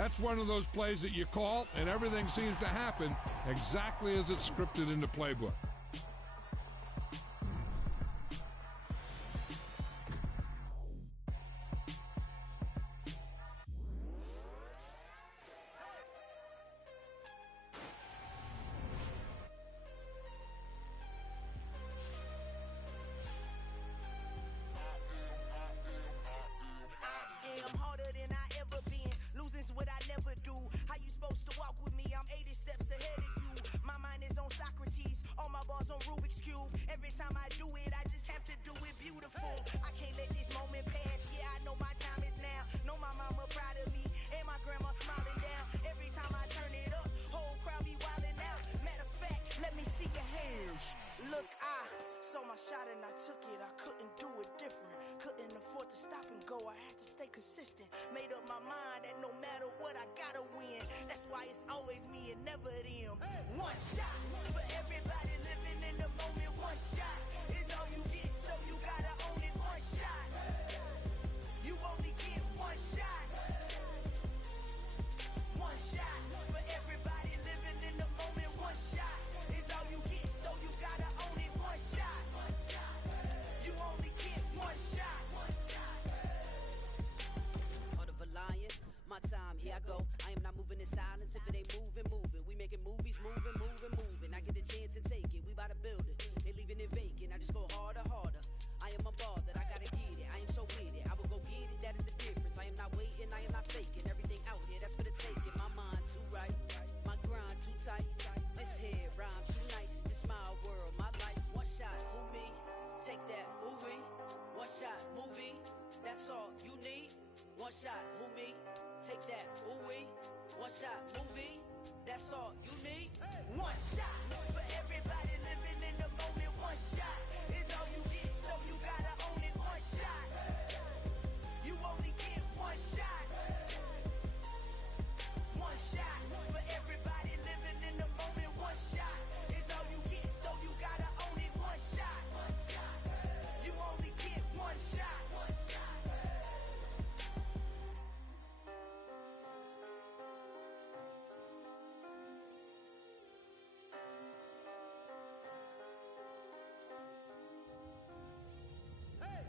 That's one of those plays that you call, and everything seems to happen exactly as it's scripted in the playbook.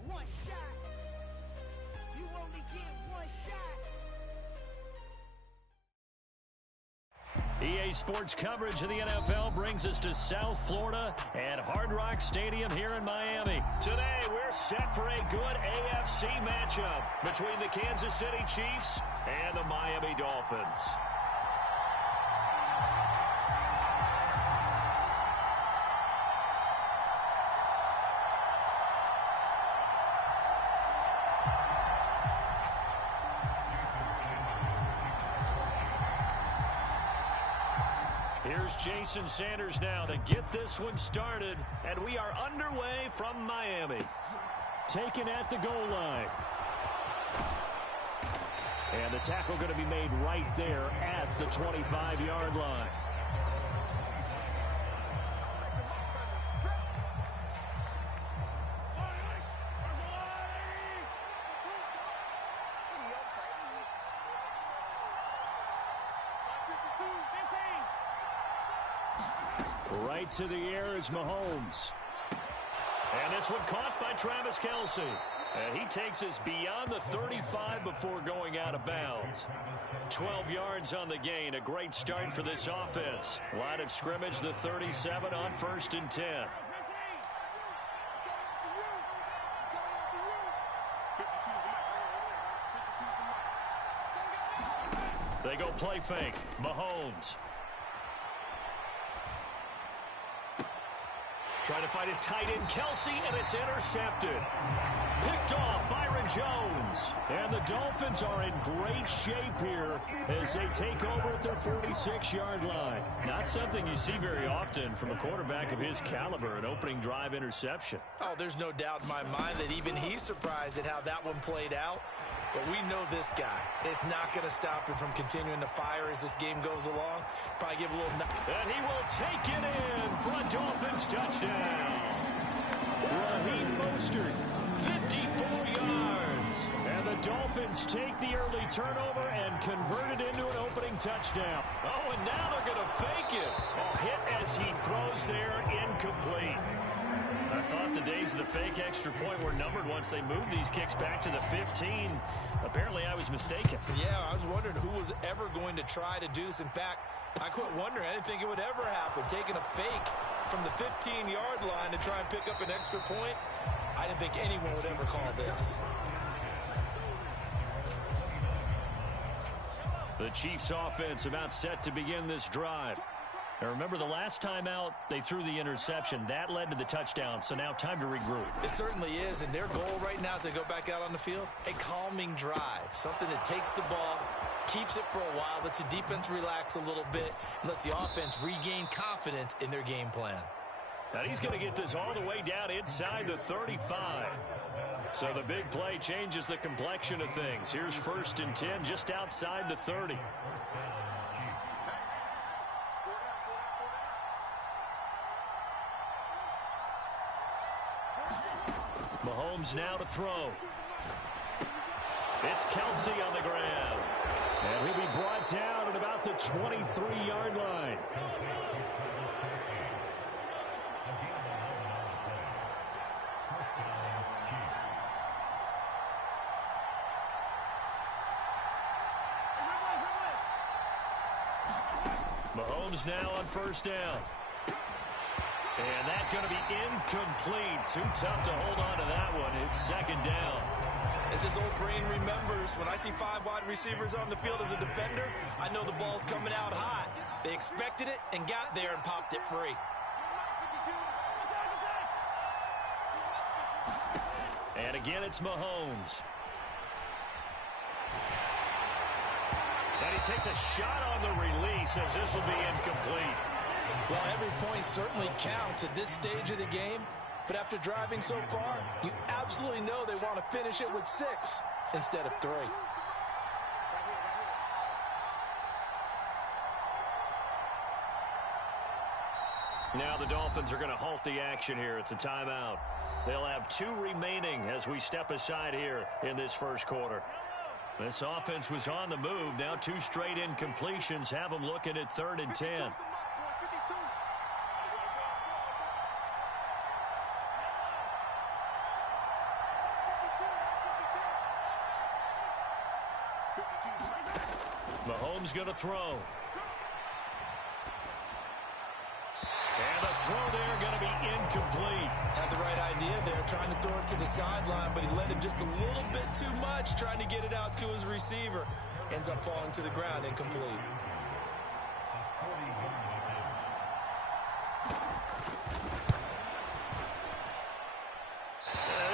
One shot. You only get one shot. EA Sports coverage of the NFL brings us to South Florida at Hard Rock Stadium here in Miami. Today, we're set for a good AFC matchup between the Kansas City Chiefs and the Miami Dolphins. Here's Jason Sanders now to get this one started, and we are underway from Miami. Taken at the goal line. And the tackle going to be made right there at the 25-yard line. Right to the air is Mahomes. And this one caught by Travis Kelce. And he takes us beyond the 35 before going out of bounds. 12 yards on the gain. A great start for this offense. Line of scrimmage, the 37 on 1st and 10. They go play fake. Mahomes. Trying to find his tight end, Kelce, and it's intercepted. Picked off, Byron Jones. And the Dolphins are in great shape here as they take over at their 46-yard line. Not something you see very often from a quarterback of his caliber, an opening drive interception. Oh, there's no doubt in my mind that even he's surprised at how that one played out. But we know this guy is not going to stop him from continuing to fire as this game goes along. Probably give a little... And he will take it in for a Dolphins touchdown. Raheem Mostert 54 yards. And the Dolphins take the early turnover and convert it into an opening touchdown. Oh, and now they're going to fake it. Oh, hit as he throws there, incomplete. I thought the days of the fake extra point were numbered once they moved these kicks back to the 15. Apparently, I was mistaken. Yeah, I was wondering who was ever going to try to do this. In fact, I quit wondering. I didn't think it would ever happen. Taking a fake from the 15-yard line to try and pick up an extra point, I didn't think anyone would ever call this. The Chiefs offense about set to begin this drive. Now remember, the last time out, they threw the interception. That led to the touchdown, so now time to regroup. It certainly is, and their goal right now as they go back out on the field, a calming drive, something that takes the ball, keeps it for a while, lets the defense relax a little bit, and lets the offense regain confidence in their game plan. Now he's going to get this all the way down inside the 35. So the big play changes the complexion of things. Here's 1st and 10 just outside the 30. Mahomes now to throw. It's Kelsey on the ground. And he'll be brought down at about the 23-yard line. Mahomes now on 1st down. And that's going to be incomplete. Too tough to hold on to that one. It's 2nd down. As this old brain remembers, when I see 5 wide receivers on the field as a defender, I know the ball's coming out high. They expected it and got there and popped it free. And again, it's Mahomes. And he takes a shot on the release as this will be incomplete. Well, every point certainly counts at this stage of the game, but after driving so far, you absolutely know they want to finish it with 6 instead of 3. Now the Dolphins are going to halt the action here. It's a timeout. They'll have 2 remaining as we step aside here in this 1st quarter. This offense was on the move. Now 2 straight incompletions have them looking at 3rd and 10. Mahomes going to throw. And the throw there going to be incomplete. Had the right idea there, trying to throw it to the sideline, but he led him just a little bit too much, trying to get it out to his receiver. Ends up falling to the ground, incomplete.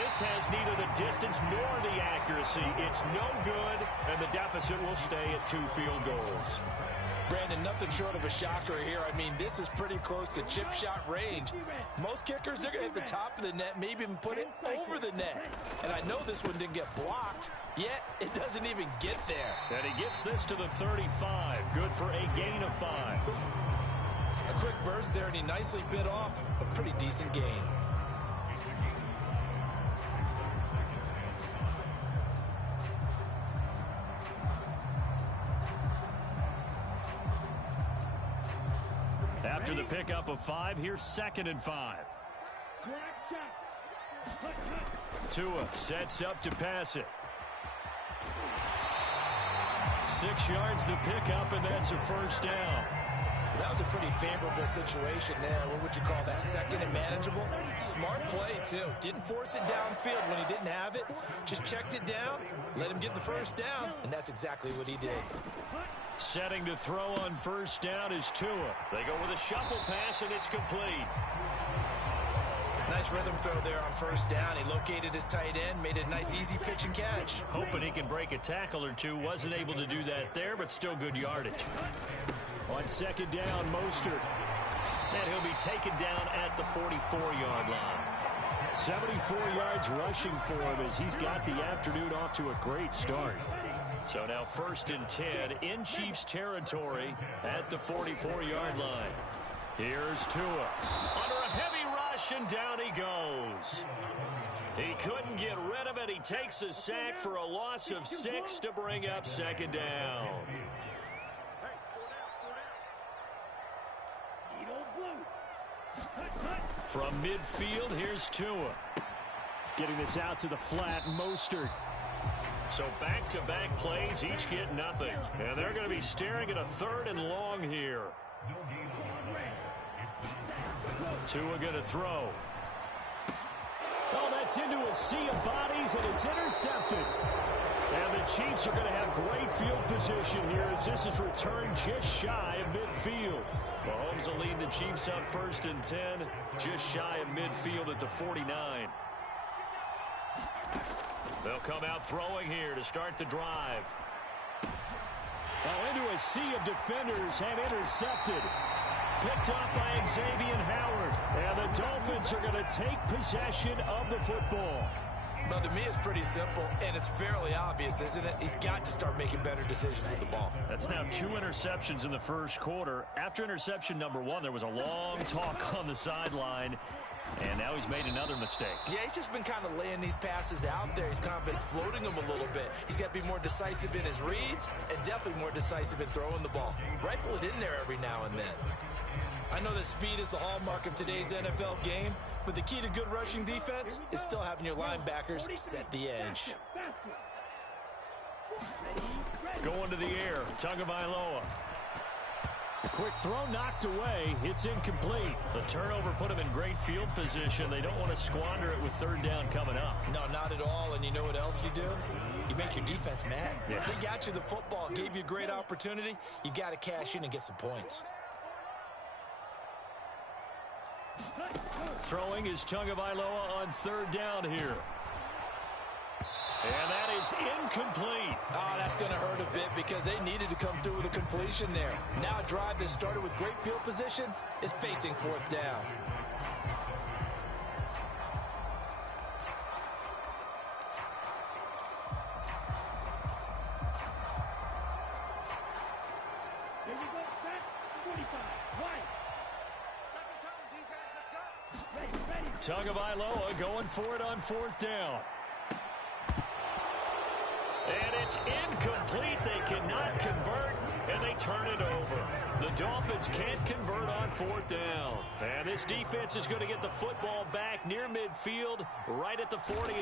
This has neither the distance nor the accuracy. It's no good, and the deficit will stay at 2 field goals. Brandon, nothing short of a shocker here. I mean, this is pretty close to chip shot range. Most kickers, they're going to hit the top of the net, maybe even put it over the net. And I know this one didn't get blocked, yet it doesn't even get there. And he gets this to the 35. Good for a gain of 5. A quick burst there, and he nicely bit off a pretty decent gain. After the pickup of 5, here's 2nd and 5. Tua sets up to pass it. 6 yards the pickup, and that's a 1st down. That was a pretty favorable situation there. What would you call that? 2nd and manageable? Smart play, too. Didn't force it downfield when he didn't have it. Just checked it down, let him get the 1st down, and that's exactly what he did. Setting to throw on 1st down is Tua. They go with a shuffle pass, and it's complete. Nice rhythm throw there on 1st down. He located his tight end, made a nice easy pitch and catch. Hoping he can break a tackle or 2. Wasn't able to do that there, but still good yardage. On 2nd down, Mostert. And he'll be taken down at the 44-yard line. 74 yards rushing for him as he's got the afternoon off to a great start. So now 1st and 10 in Chiefs territory at the 44-yard line. Here's Tua. Under a heavy rush. rush, and down he goes. He couldn't get rid of it. He takes a sack for a loss of 6 to bring up second down. From midfield, here's Tua. Getting this out to the flat, Mostert. So back-to-back plays, each get nothing. And they're going to be staring at a 3rd and long here. Tua going to throw. Oh, that's into a sea of bodies, and it's intercepted. And the Chiefs are going to have great field position here as this is returned just shy of midfield. Mahomes will lead the Chiefs up 1st and 10, just shy of midfield at the 49. They'll come out throwing here to start the drive. Well, into a sea of defenders and intercepted. Picked up by Xavier Howard. And the Dolphins are going to take possession of the football. Well, to me, it's pretty simple, and it's fairly obvious, isn't it? He's got to start making better decisions with the ball. That's now 2 interceptions in the first quarter. After interception number 1, there was a long talk on the sideline, and now he's made another mistake. Yeah, he's just been kind of laying these passes out there. He's kind of been floating them a little bit. He's got to be more decisive in his reads and definitely more decisive in throwing the ball. Rifle it in there every now and then. I know that speed is the hallmark of today's NFL game, but the key to good rushing defense is still having your linebackers set the edge. Going to the air, Tagovailoa. A quick throw knocked away. It's incomplete. The turnover put him in great field position. They don't want to squander it with 3rd down coming up. No, not at all. And you know what else you do? You make your defense mad. Yeah. They got you the football, gave you a great opportunity. You got to cash in and get some points. Throwing is Tagovailoa on 3rd down here. And that is incomplete. Oh, that's going to hurt a bit because they needed to come through with a completion there. Now a drive that started with great field position is facing 4th down. Tagovailoa going for it on 4th down. And it's incomplete. They cannot convert, and they turn it over. The Dolphins can't convert on 4th down. And this defense is going to get the football back near midfield, right at the 48.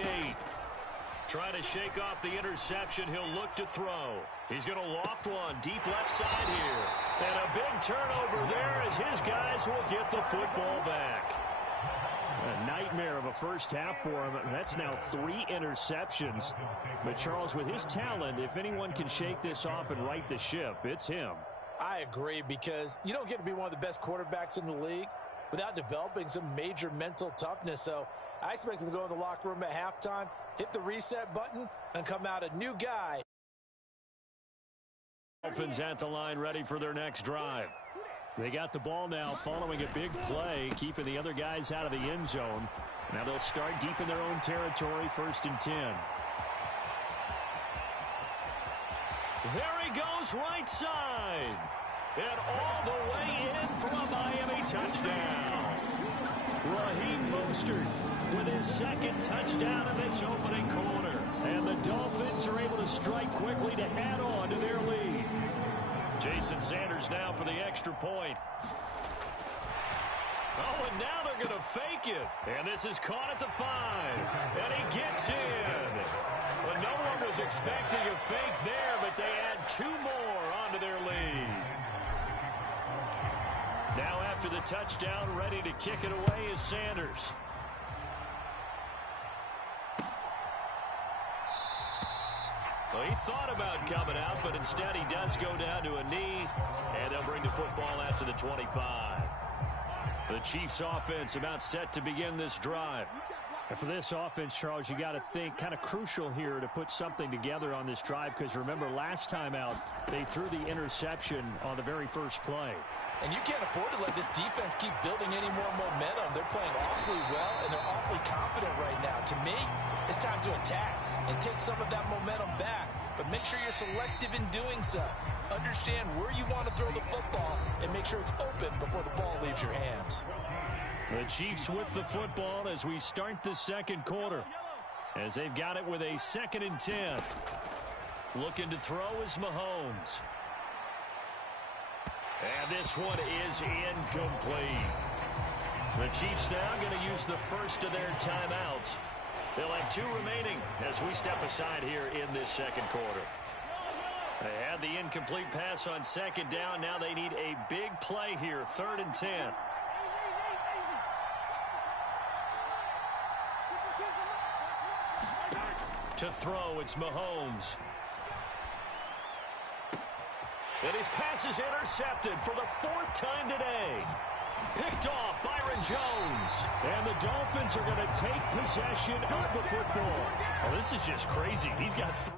Trying to shake off the interception. He'll look to throw. He's going to loft one deep left side here. And a big turnover there as his guys will get the football back. A nightmare of a first half for him. That's now 3 interceptions. But Charles, with his talent, if anyone can shake this off and right the ship, it's him. I agree, because you don't get to be one of the best quarterbacks in the league without developing some major mental toughness. So I expect him to go in the locker room at halftime, hit the reset button, and come out a new guy. Dolphins at the line, ready for their next drive. They got the ball now following a big play, keeping the other guys out of the end zone. Now they'll start deep in their own territory, 1st and 10. There he goes, right side. And all the way in for a Miami touchdown. Raheem Mostert with his 2nd touchdown in this opening quarter. And the Dolphins are able to strike quickly to add on to their lead. Jason Sanders now for the extra point. Oh, and now they're going to fake it. And this is caught at the 5. And he gets in. Well, no one was expecting a fake there, but they add 2 more onto their lead. Now after the touchdown, ready to kick it away is Sanders. Well, he thought about coming out, but instead he does go down to a knee, and they'll bring the football out to the 25. The Chiefs offense about set to begin this drive. And for this offense, Charles, you got to think kind of crucial here to put something together on this drive, because remember last time out they threw the interception on the very first play. And you can't afford to let this defense keep building any more momentum. They're playing awfully well, and they're awfully confident right now. To me, it's time to attack and take some of that momentum back. But make sure you're selective in doing so. Understand where you want to throw the football and make sure it's open before the ball leaves your hands. The Chiefs with the football as we start the second quarter. As they've got it with a 2nd and 10. Looking to throw is Mahomes. And this one is incomplete. The Chiefs now going to use the first of their timeouts. They'll have 2 remaining as we step aside here in this second quarter. They had the incomplete pass on 2nd down. Now they need a big play here, 3rd and 10. To throw, it's Mahomes. And his pass is intercepted for the 4th time today. Picked off Byron Jones. And the Dolphins are going to take possession of the football. Oh, this is just crazy. He's got 3.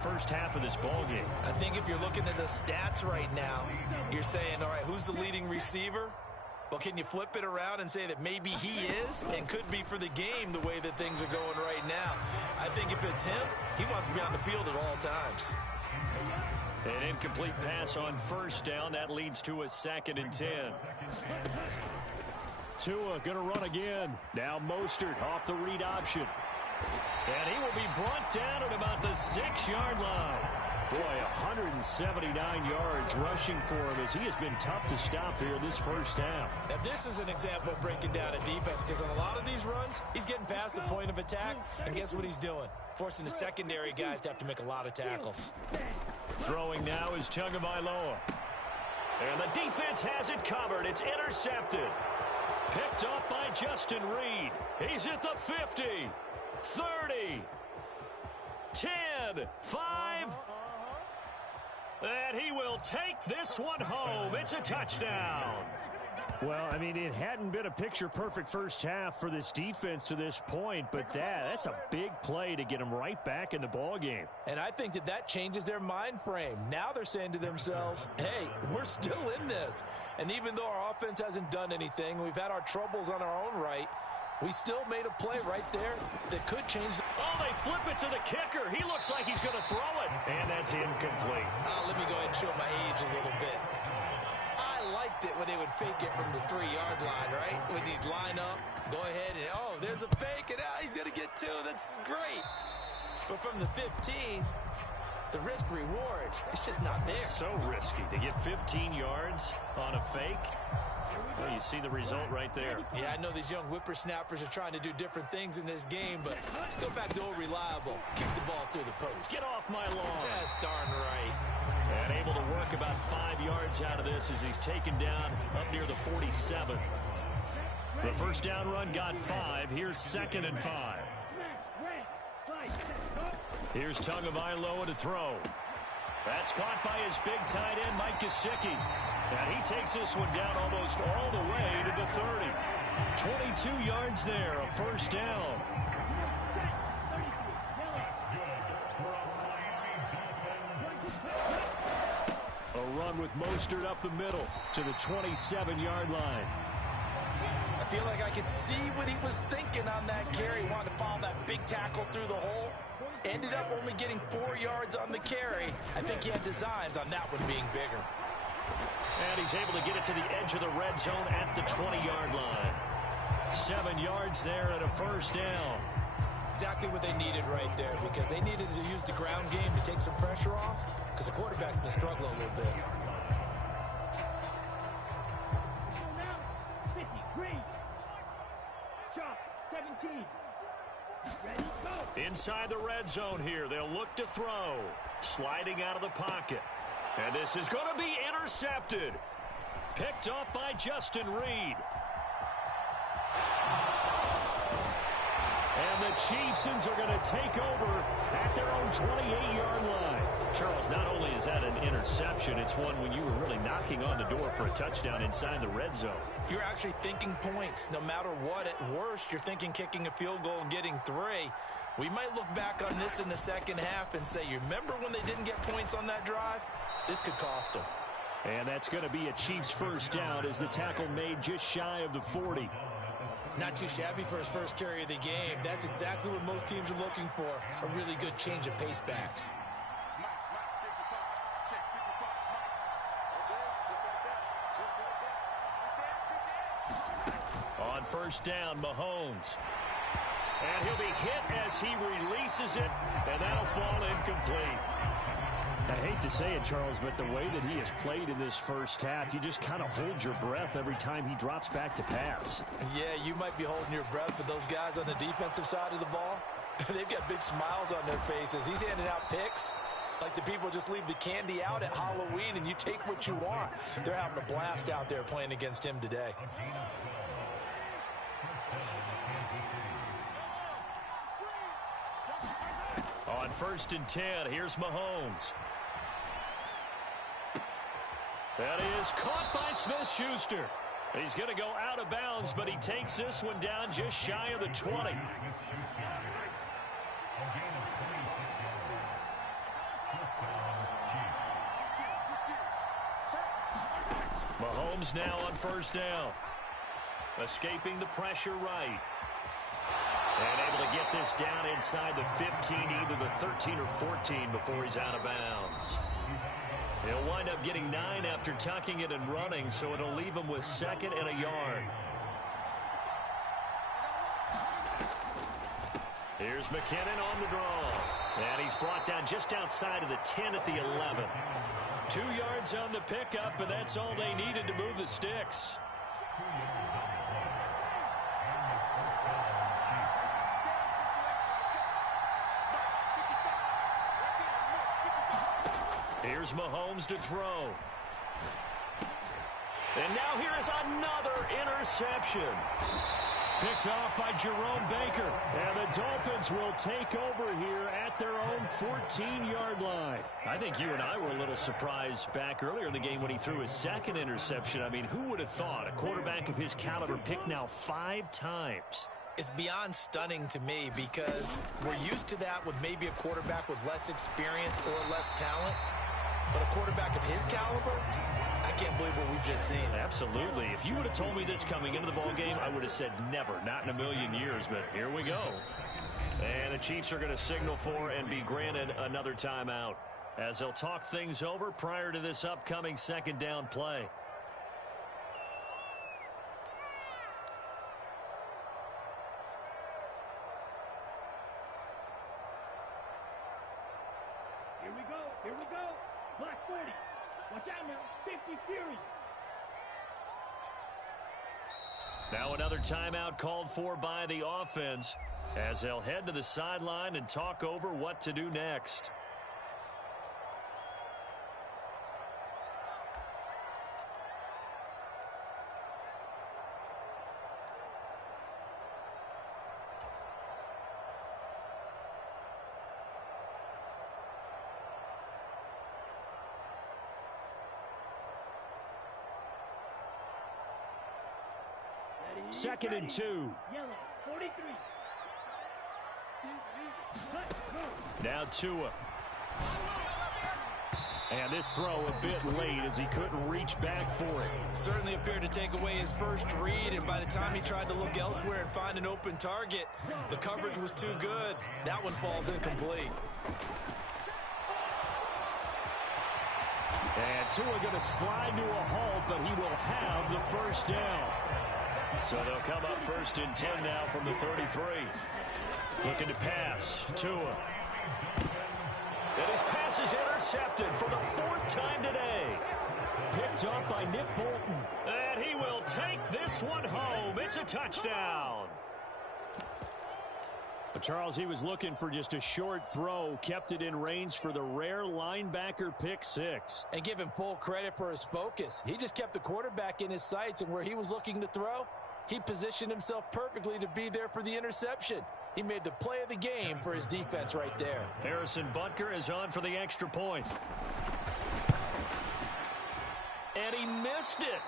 First half of this ball game. I think if you're looking at the stats right now, you're saying, all right, who's the leading receiver? Well, can you flip it around and say that maybe he is and could be for the game the way that things are going right now? I think if it's him, he wants to be on the field at all times. An incomplete pass on 1st down. That leads to a 2nd and 10. Tua going to run again. Now Mostert off the read option. And he will be brought down at about the 6-yard line. Boy, 179 yards rushing for him as he has been tough to stop here this first half. Now, this is an example of breaking down a defense because on a lot of these runs, he's getting past the point of attack, and guess what he's doing? Forcing the secondary guys to have to make a lot of tackles. Throwing now is Tagovailoa. And the defense has it covered. It's intercepted. Picked up by Justin Reed. He's at the 50, 30, 10, 5. And he will take this one home. It's a touchdown. Well, I mean, it hadn't been a picture-perfect first half for this defense to this point, but that's a big play to get them right back in the ballgame. And I think that changes their mind frame. Now they're saying to themselves, hey, we're still in this. And even though our offense hasn't done anything, we've had our troubles on our own right, we still made a play right there that could change. Oh, they flip it to the kicker. He looks like he's going to throw it. And that's incomplete. Let me go ahead and show my age a little bit. I liked it when they would fake it from the 3-yard line, right? When you'd line up, go ahead and, oh, there's a fake, and he's going to get 2. That's great. But from the 15, the risk-reward, it's just not there. So risky to get 15 yards on a fake. Well, you see the result right there. Yeah, I know these young whippersnappers are trying to do different things in this game, but let's go back to old reliable. Kick the ball through the post. Get off my lawn. That's darn right. And able to work about 5 yards out of this as he's taken down up near the 47. The first down run got 5. Here's 2nd and 5. Here's Tagovailoa to throw. That's caught by his big tight end, Mike Gesicki. And he takes this one down almost all the way to the 30. 22 yards there, a first down. A run with Mostert up the middle to the 27-yard line. I feel like I could see what he was thinking on that carry. Wanted to follow that big tackle through the hole. Ended up only getting 4 yards on the carry. I think he had designs on that one being bigger. And he's able to get it to the edge of the red zone at the 20-yard line. 7 yards there and a first down. Exactly what they needed right there because they needed to use the ground game to take some pressure off because the quarterback's been struggling a little bit. Inside the red zone here. They'll look to throw. Sliding out of the pocket. And this is going to be intercepted. Picked up by Justin Reed. And the Chiefs are going to take over at their own 28-yard line. Charles, not only is that an interception, it's one when you were really knocking on the door for a touchdown inside the red zone. You're actually thinking points. No matter what, at worst, you're thinking kicking a field goal and getting 3. We might look back on this in the second half and say, you remember when they didn't get points on that drive? This could cost them. And that's going to be a Chiefs first down as the tackle made just shy of the 40. Not too shabby for his first carry of the game. That's exactly what most teams are looking for, a really good change of pace back. On first down, Mahomes. And he'll be hit as he releases it, and that'll fall incomplete. I hate to say it, Charles, but the way that he has played in this first half, you just kind of hold your breath every time he drops back to pass. Yeah, you might be holding your breath, but those guys on the defensive side of the ball, they've got big smiles on their faces. He's handing out picks like the people just leave the candy out at Halloween and you take what you want. They're having a blast out there playing against him today. On first and 10, here's Mahomes. That is caught by Smith-Schuster. He's going to go out of bounds, but he takes this one down just shy of the 20. Mahomes now on first down. Escaping the pressure right. And able to get this down inside the 15, either the 13 or 14 before he's out of bounds. He'll wind up getting 9 after tucking it and running, so it'll leave him with second and a yard. Here's McKinnon on the draw. And he's brought down just outside of the 10 at the 11. 2 yards on the pickup, and that's all they needed to move the sticks. Here's Mahomes to throw. And now here is another interception. Picked off by Jerome Baker. And the Dolphins will take over here at their own 14-yard line. I think you and I were a little surprised back earlier in the game when he threw his second interception. I mean, who would have thought a quarterback of his caliber picked now 5 times? It's beyond stunning to me because we're used to that with maybe a quarterback with less experience or less talent. But a quarterback of his caliber, I can't believe what we've just seen. Absolutely. If you would have told me this coming into the ball game, I would have said never, not in a million years. But here we go. And the Chiefs are going to signal for and be granted another timeout as they'll talk things over prior to this upcoming second down play. Here we go. Here we go. Black 40. Watch out now. 50 Fury. Now another timeout called for by the offense as they'll head to the sideline and talk over what to do next. Second and 2. Yellow 43. Now Tua. And this throw a bit late as he couldn't reach back for it. Certainly appeared to take away his first read, and by the time he tried to look elsewhere and find an open target, the coverage was too good. That one falls incomplete. And Tua going to slide to a halt, but he will have the first down. So they'll come up first and 10 now from the 33. Looking to pass. Tua. And his pass is intercepted for the 4th time today. Picked up by Nick Bolton. And he will take this one home. It's a touchdown. But Charles, he was looking for just a short throw, kept it in range for the rare linebacker pick 6. And give him full credit for his focus. He just kept the quarterback in his sights, and where he was looking to throw, he positioned himself perfectly to be there for the interception. He made the play of the game for his defense right there. Harrison Butker is on for the extra point. And he missed it.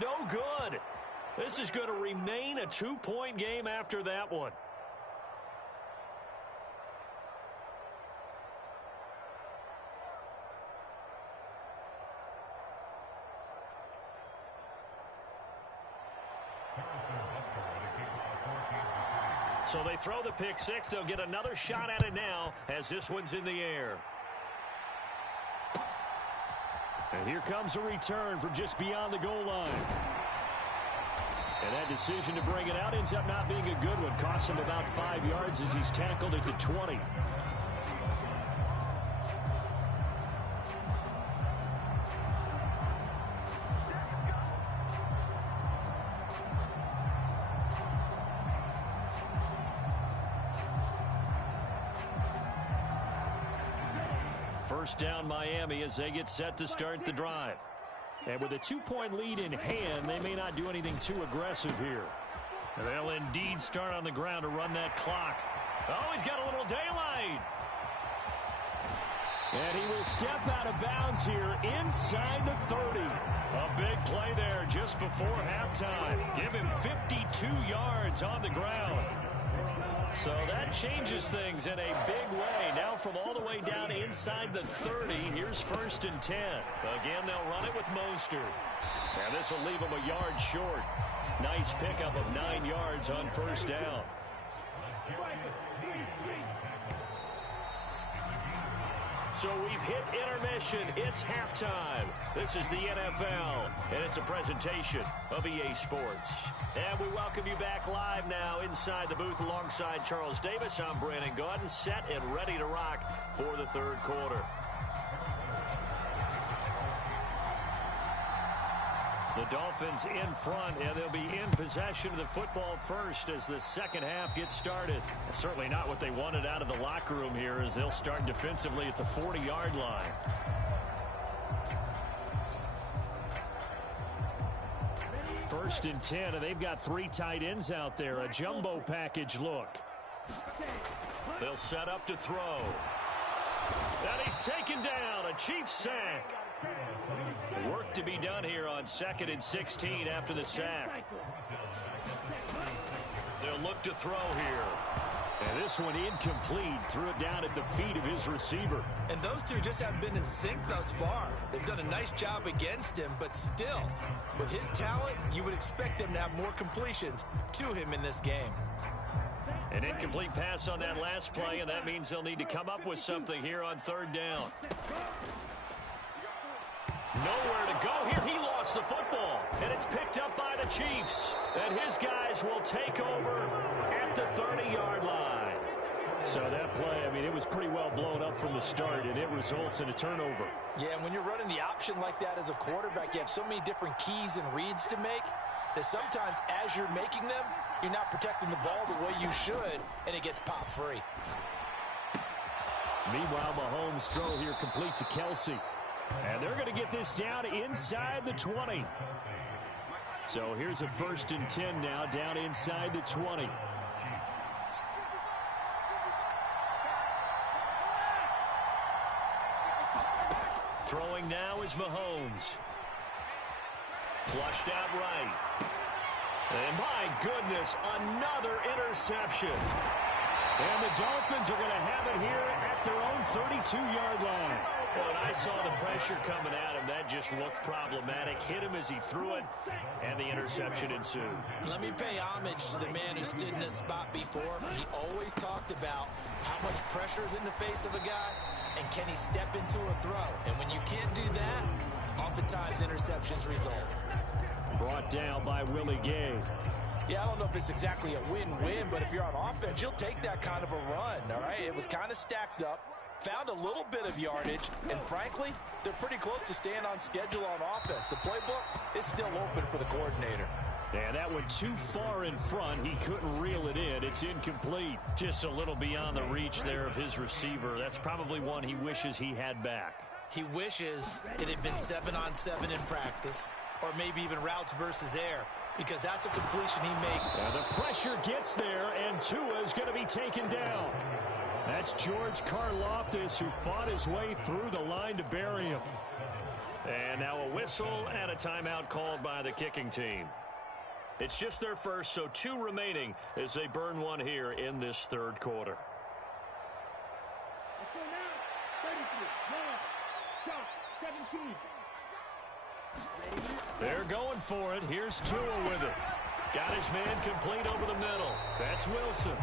No good. This is going to remain a 2-point game after that one. So they throw the pick 6. They'll get another shot at it now as this one's in the air. And here comes a return from just beyond the goal line. And That decision to bring it out ends up not being a good one. Costs him about 5 yards as he's tackled at the 20. First down Miami as they get set to start the drive. And with a 2-point lead in hand, they may not do anything too aggressive here. And they'll indeed start on the ground to run that clock. Oh, he's got a little daylight. And he will step out of bounds here inside the 30. A big play there just before halftime. Give him 52 yards on the ground. So that changes things in a big way. Now from all the way down inside the 30, here's 1st and 10. Again, they'll run it with Mostert. And this will leave him a yard short. Nice pickup of 9 yards on 1st down. So we've hit intermission. It's halftime. This is the NFL, and it's a presentation of EA Sports. And we welcome you back live now inside the booth alongside Charles Davis. I'm Brandon Gaudin, set and ready to rock for the 3rd quarter. The Dolphins in front, and they'll be in possession of the football first as the second half gets started. That's certainly not what they wanted out of the locker room here as they'll start defensively at the 40-yard line. First and 10, and they've got 3 tight ends out there. A jumbo package look. They'll set up to throw. And he's taken down. A Chiefs sack. Work to be done here on 2nd and 16 after the sack. They'll look to throw here. And this one incomplete. Threw it down at the feet of his receiver. And those two just haven't been in sync thus far. They've done a nice job against him, but still, with his talent, you would expect them to have more completions to him in this game. An incomplete pass on that last play, and that means they'll need to come up with something here on 3rd down. Nowhere to go here. He lost the football, and it's picked up by the Chiefs. And his guys will take over at the 30-yard line. So that play, I mean, it was pretty well blown up from the start, and it results in a turnover. Yeah, and when you're running the option like that as a quarterback, you have so many different keys and reads to make that sometimes as you're making them, you're not protecting the ball the way you should, and it gets popped free. Meanwhile, Mahomes' throw here complete to Kelsey. And they're going to get this down inside the 20. So here's a 1st and 10 now down inside the 20. Throwing now is Mahomes. Flushed out right. And my goodness, another interception. And the Dolphins are going to have it here at their own 32-yard line. Well, when I saw the pressure coming at him, that just looked problematic. Hit him as he threw it, and the interception ensued. Let me pay homage to the man who stood in this spot before. He always talked about how much pressure is in the face of a guy, and can he step into a throw. And when you can't do that, oftentimes interceptions result. Brought down by Willie Gay. Yeah, I don't know if it's exactly a win-win, but if you're on offense, you'll take that kind of a run, all right? It was kind of stacked up. Found a little bit of yardage, and frankly, they're pretty close to staying on schedule on offense. The playbook is still open for the coordinator. And that went too far in front. He couldn't reel it in. It's incomplete. Just a little beyond the reach there of his receiver. That's probably one he wishes he had back. He wishes it had been 7-on-7 in practice, or maybe even routes versus air, because that's a completion he made. The pressure gets there, and Tua is going to be taken down. That's George Karlaftis, who fought his way through the line to bury him. And now a whistle and a timeout called by the kicking team. It's just their first, so 2 remaining as they burn one here in this 3rd quarter. Let's go now. 33, 17. They're going for it. Here's Tua with it. Got his man complete over the middle. That's Wilson.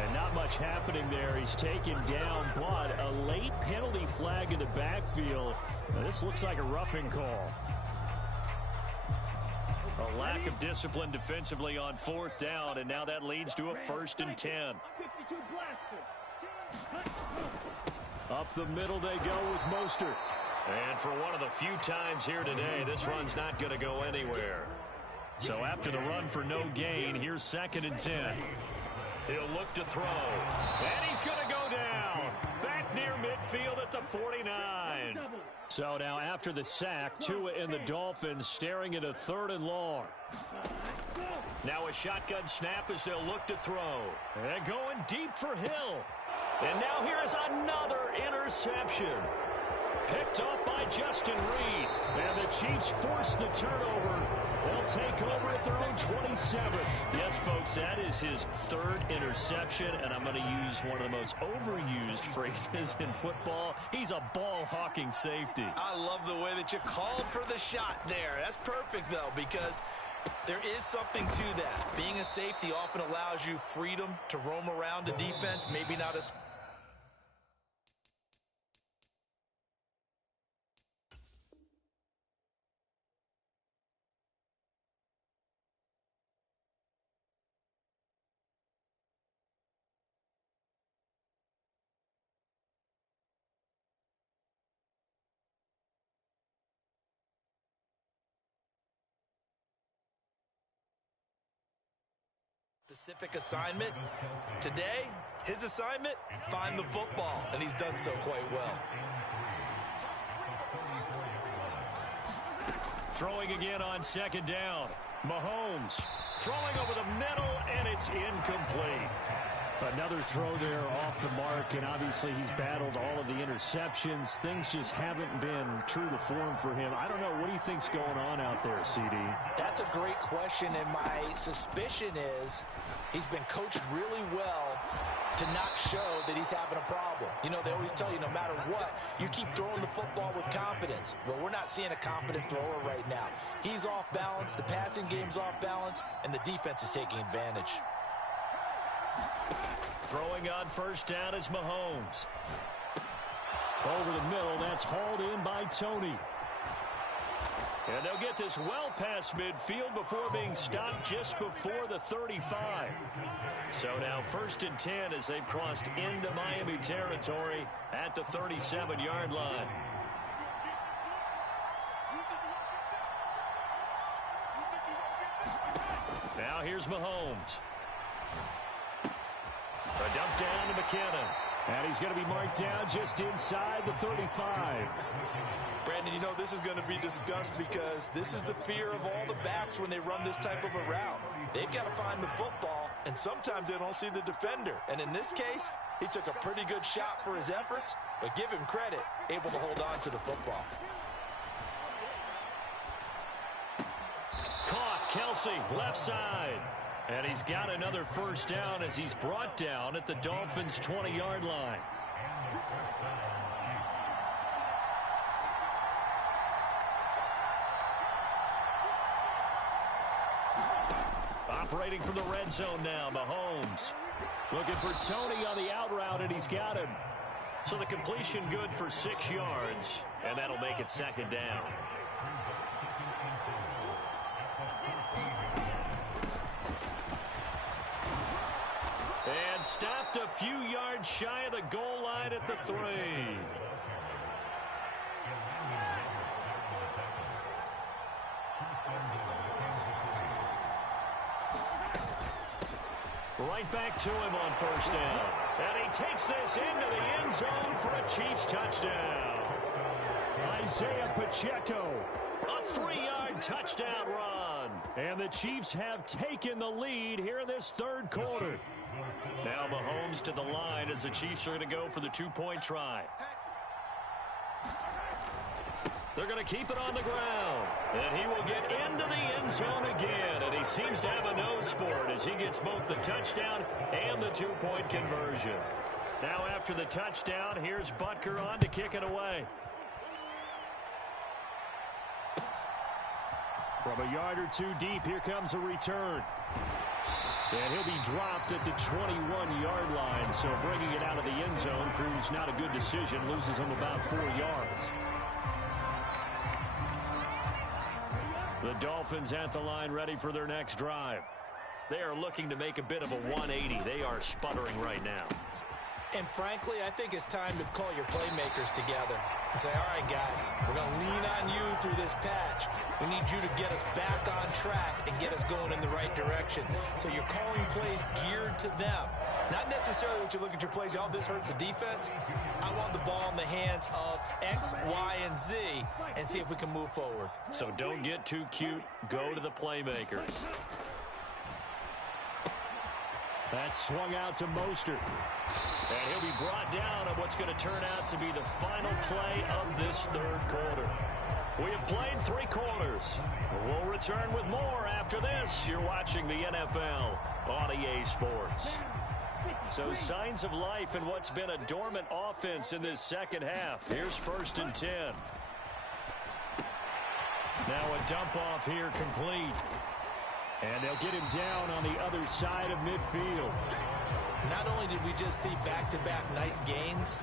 And not much happening there. He's taken down, but a late penalty flag in the backfield. Now, this looks like a roughing call. A A lack of discipline defensively on 4th down, and now that leads to a 1st and 10. 52 blaster. Up the middle they go with Mostert. And for one of the few times here today, this run's not going to go anywhere. So after the run for no gain, here's 2nd and 10. He'll look to throw. And he's going to go down. Back near midfield at the 49. So now after the sack, Tua and the Dolphins staring at a 3rd and long. Now a shotgun snap as they'll look to throw. And going deep for Hill. And now here's another interception. Picked up by Justin Reed. And the Chiefs force the turnover. They'll take over at their own 27. Yes, folks, that is his 3rd interception, and I'm going to use one of the most overused phrases in football. He's a ball-hawking safety. I love the way that you called for the shot there. That's perfect, though, because there is something to that. Being a safety often allows you freedom to roam around the defense, maybe not as... specific assignment. Today, his assignment, find the football, and he's done so quite well. Throwing again on 2nd down. Mahomes throwing over the middle, and it's incomplete. Another throw there off the mark, and obviously he's battled all of the interceptions. Things just haven't been true to form for him. I don't know. What do you think's going on out there, CD? That's a great question, and my suspicion is he's been coached really well to not show that he's having a problem. You know, they always tell you no matter what, you keep throwing the football with confidence. Well, we're not seeing a confident thrower right now. He's off balance, the passing game's off balance, and the defense is taking advantage. Throwing on 1st down is Mahomes. Over the middle, that's hauled in by Tony. And they'll get this well past midfield before being stopped just before the 35. So now 1st and 10 as they've crossed into Miami territory at the 37-yard line. Now here's Mahomes. A dump down to McKinnon. And he's going to be marked down just inside the 35. Brandon, you know, this is going to be discussed because this is the fear of all the backs when they run this type of a route. They've got to find the football, and sometimes they don't see the defender. And in this case, he took a pretty good shot for his efforts, but give him credit, able to hold on to the football. Caught, Kelsey, left side. And he's got another 1st down as he's brought down at the Dolphins' 20-yard line. Operating from the red zone now, Mahomes. Looking for Tony on the out route, and he's got him. So the completion good for 6 yards, and that'll make it 2nd down. And stopped a few yards shy of the goal line at the 3. Right back to him on 1st down. And he takes this into the end zone for a Chiefs touchdown. Isaiah Pacheco. A 3-yard touchdown run. And the Chiefs have taken the lead here in this 3rd quarter. Now Mahomes to the line as the Chiefs are going to go for the 2-point try. They're going to keep it on the ground. And he will get into the end zone again. And he seems to have a nose for it as he gets both the touchdown and the 2-point conversion. Now after the touchdown, here's Butker on to kick it away. From a yard or two deep, here comes a return. And he'll be dropped at the 21-yard line. So bringing it out of the end zone proves not a good decision. Loses him about 4 yards. The Dolphins at the line ready for their next drive. They are looking to make a bit of a 180. They are sputtering right now. And frankly, I think it's time to call your playmakers together and say, all right, guys, we're going to lean on you through this patch. We need you to get us back on track and get us going in the right direction. So you're calling plays geared to them. Not necessarily what you look at your plays, oh, this hurts the defense. I want the ball in the hands of X, Y, and Z and see if we can move forward. So don't get too cute. Go to the playmakers. That's swung out to Mostert. And he'll be brought down on what's going to turn out to be the final play of this third quarter. We have played 3 quarters. We'll return with more after this. You're watching the NFL on EA Sports. So signs of life in what's been a dormant offense in this second half. Here's 1st and 10. Now a dump off here complete. And they'll get him down on the other side of midfield. Not only did we just see back-to-back nice gains,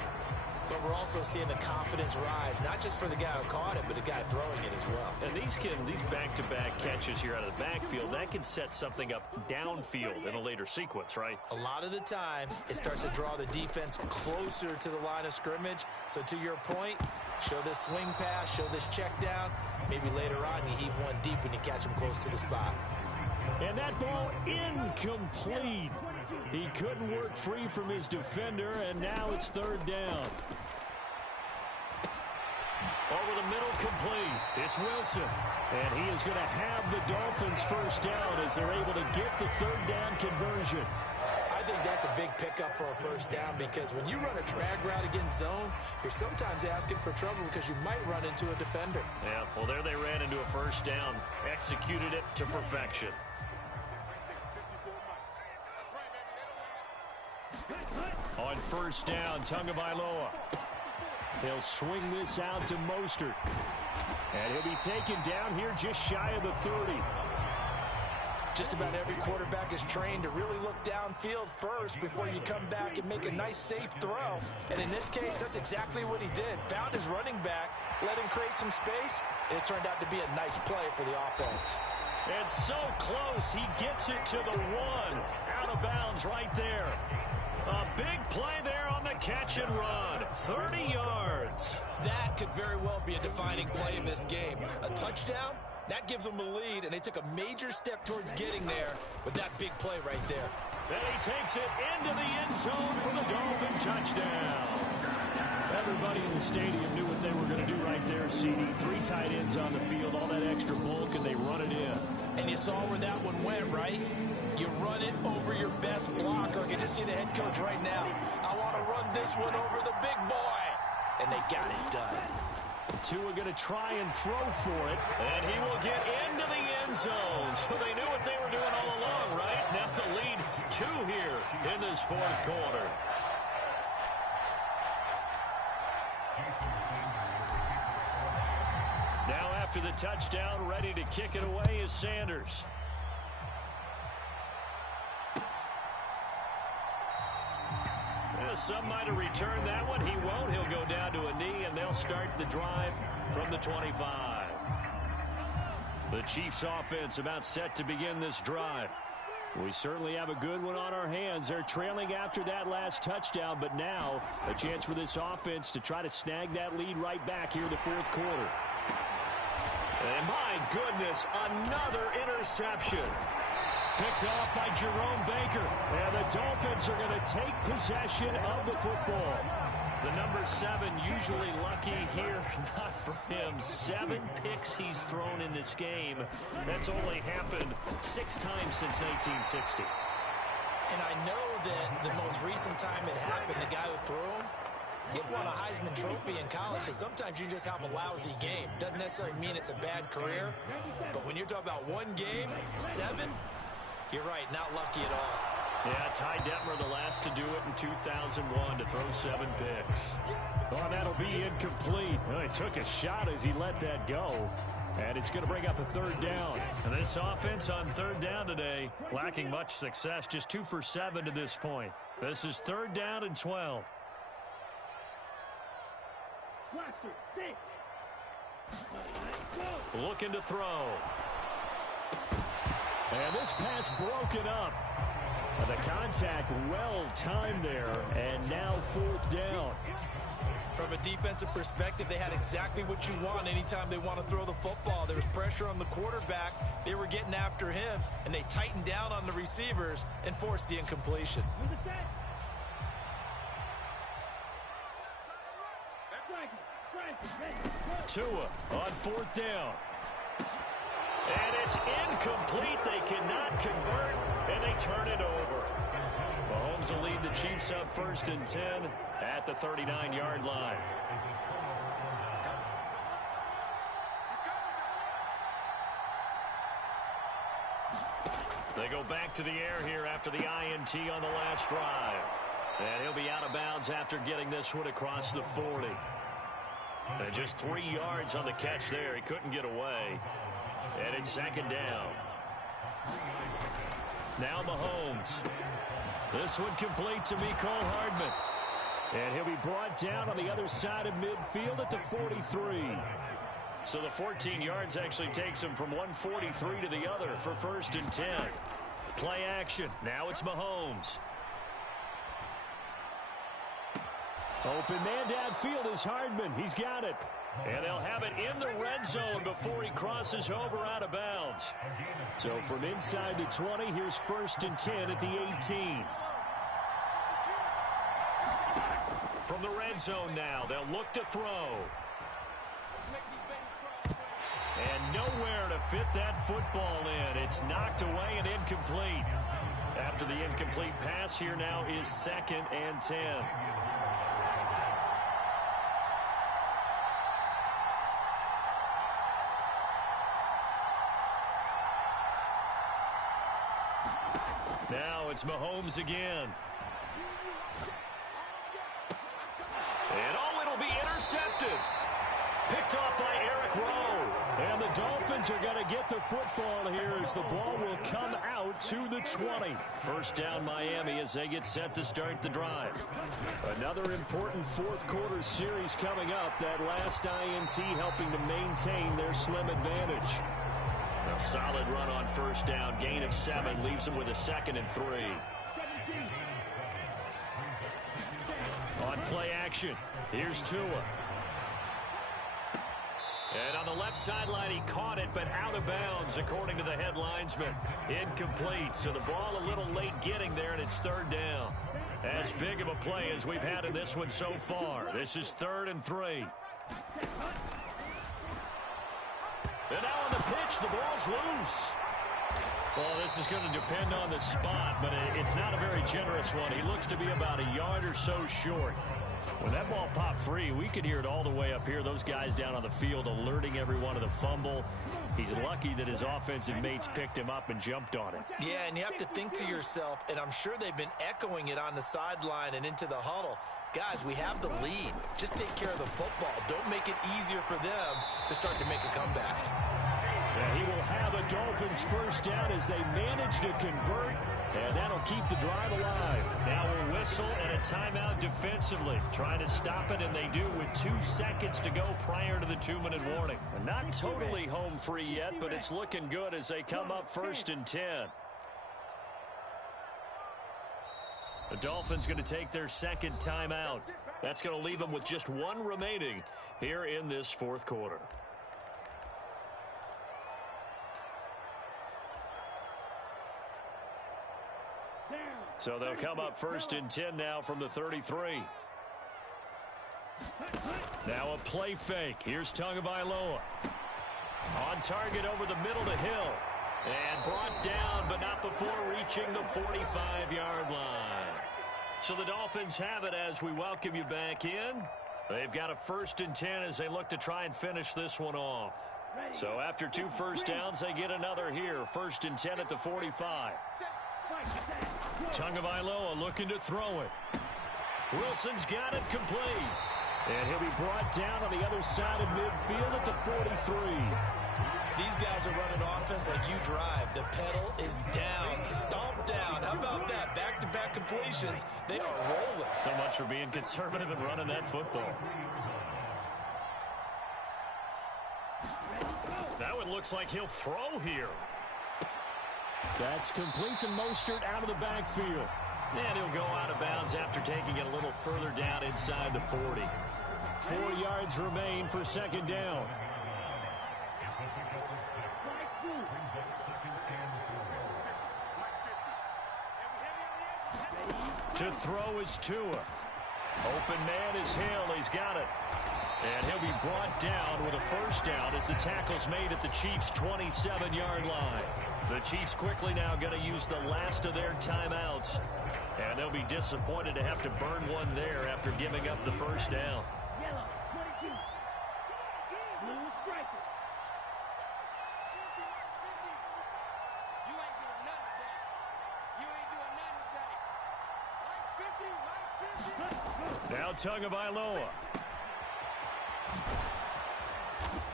but we're also seeing the confidence rise, not just for the guy who caught it, but the guy throwing it as well. And these back-to-back catches here out of the backfield, that can set something up downfield in a later sequence, right? A lot of the time, it starts to draw the defense closer to the line of scrimmage. So to your point, show this swing pass, show this check down. Maybe later on you heave one deep and you catch him close to the spot. And that ball incomplete. He couldn't work free from his defender, and now it's 3rd down. Over the middle, complete. It's Wilson. And he is going to have the Dolphins 1st down as they're able to get the 3rd down conversion. I think that's a big pickup for a 1st down because when you run a drag route against zone, you're sometimes asking for trouble because you might run into a defender. Yeah, well, there they ran into a 1st down, executed it to perfection. On 1st down, Tagovailoa. He'll swing this out to Mostert. And he'll be taken down here just shy of the 30. Just about every quarterback is trained to really look downfield first before you come back and make a nice, safe throw. And in this case, that's exactly what he did. Found his running back, let him create some space, and it turned out to be a nice play for the offense. It's so close. He gets it to the 1. Out of bounds right there. A big play there on the catch and run. 30 yards. That could very well be a defining play in this game. A touchdown, that gives them a lead, and they took a major step towards getting there with that big play right there. And he takes it into the end zone for the Dolphin touchdown. Everybody in the stadium knew what they were going to do right there, CD. 3 tight ends on the field, all that extra bulk, and they run it in. And you saw where that one went, right? You run it over your best blocker. You can just see the head coach right now. I want to run this one over the big boy. And they got it done. Tua going to try and throw for it. And he will get into the end zone. So they knew what they were doing all along, right? Now the lead 2 here in this 4th quarter. Now after the touchdown, ready to kick it away is Sanders. Some might have returned that one. He won't. He'll go down to a knee, and they'll start the drive from the 25. The Chiefs' offense about set to begin this drive. We certainly have a good one on our hands. They're trailing after that last touchdown, but now a chance for this offense to try to snag that lead right back here in the 4th quarter. And my goodness, another interception. Picked off by Jerome Baker. And the Dolphins are going to take possession of the football. The number 7 usually lucky here. Not for him. 7 picks he's thrown in this game. That's only happened 6 times since 1960. And I know that the most recent time it happened, the guy who threw him, he won a Heisman Trophy in college, so sometimes you just have a lousy game. Doesn't necessarily mean it's a bad career, but when you're talking about 1 game, 7, you're right, not lucky at all. Yeah, Ty Detmer, the last to do it in 2001, to throw 7 picks. Oh, that'll be incomplete. Well, he took a shot as he let that go. And it's going to bring up a 3rd down. And this offense on 3rd down today, lacking much success, just 2 for 7 to this point. This is 3rd down and 12. Looking to throw. And this pass broken up. The contact well timed there, and now 4th down. From a defensive perspective, they had exactly what you want anytime they want to throw the football. There was pressure on the quarterback. They were getting after him, and they tightened down on the receivers and forced the incompletion. Tua on 4th down. And it's incomplete. They cannot convert, and they turn it over. Mahomes will lead the Chiefs up 1st and 10 at the 39-yard line. They go back to the air here after the INT on the last drive. And he'll be out of bounds after getting this one across the 40. And just 3 yards on the catch there. He couldn't get away. And it's 2nd down. Now Mahomes. This one complete to Mecole Hardman. And he'll be brought down on the other side of midfield at the 43. So the 14 yards actually takes him from 143 to the other for 1st and 10. Play action. Now it's Mahomes. Open man downfield is Hardman. He's got it. And they'll have it in the red zone before he crosses over out of bounds. So from inside the 20, here's 1st and 10 at the 18. From the red zone now, they'll look to throw. And nowhere to fit that football in. It's knocked away and incomplete. After the incomplete pass, here now is 2nd and 10. Now it's Mahomes again. And it'll be intercepted. Picked off by Eric Rowe. And the Dolphins are going to get the football here as the ball will come out to the 20. 1st down Miami as they get set to start the drive. Another important 4th quarter series coming up. That last INT helping to maintain their slim advantage. A solid run on 1st down. Gain of 7 leaves them with a 2nd and 3. On play action, here's Tua. And on the left sideline, he caught it, but out of bounds, according to the head linesman. Incomplete, so the ball a little late getting there, and it's 3rd down. As big of a play as we've had in this one so far. This is 3rd and 3. And now on the pitch, the ball's loose. Well, this is going to depend on the spot, but it's not a very generous one. He looks to be about a yard or so short. When that ball popped free, we could hear it all the way up here. Those guys down on the field alerting everyone of the fumble. He's lucky that his offensive mates picked him up and jumped on it. Yeah, and you have to think to yourself, and I'm sure they've been echoing it on the sideline and into the huddle. Guys, we have the lead. Just take care of the football. Don't make it easier for them to start to make a comeback. Yeah, he will have a Dolphins 1st down as they manage to convert, and that'll keep the drive alive. Now a whistle and a timeout defensively. Trying to stop it, and they do with 2 seconds to go prior to the 2-minute warning. And not totally home free yet, but it's looking good as they come up 1st and 10. The Dolphins going to take their 2nd timeout. That's going to leave them with just 1 remaining here in this 4th quarter. So they'll come up 1st and 10 now from the 33. Now a play fake. Here's Tagovailoa. On target over the middle to Hill. And brought down, but not before reaching the 45-yard line. So the Dolphins have it as we welcome you back in. They've got a 1st and 10 as they look to try and finish this one off. So after 2 first downs, they get another here. 1st and 10 at the 45. Tagovailoa looking to throw it. Wilson's got it complete. And he'll be brought down on the other side of midfield at the 43. These guys are running offense like you drive. The pedal is down, stomp down. How about that? Back-to-back completions. They are rolling. So much for being conservative and running that football. Now it looks like he'll throw here. That's complete to Mostert out of the backfield. And he'll go out of bounds after taking it a little further down inside the 40. 4 yards remain for second down. To throw is Tua. Open man is Hill. He's got it. And he'll be brought down with a first down as the tackle's made at the Chiefs' 27-yard line. The Chiefs quickly now going to use the last of their timeouts. And they'll be disappointed to have to burn one there after giving up the first down. Yellow, 22. Blue striker. You ain't doing nothing today. You ain't doing nothing today. Now Tagovailoa.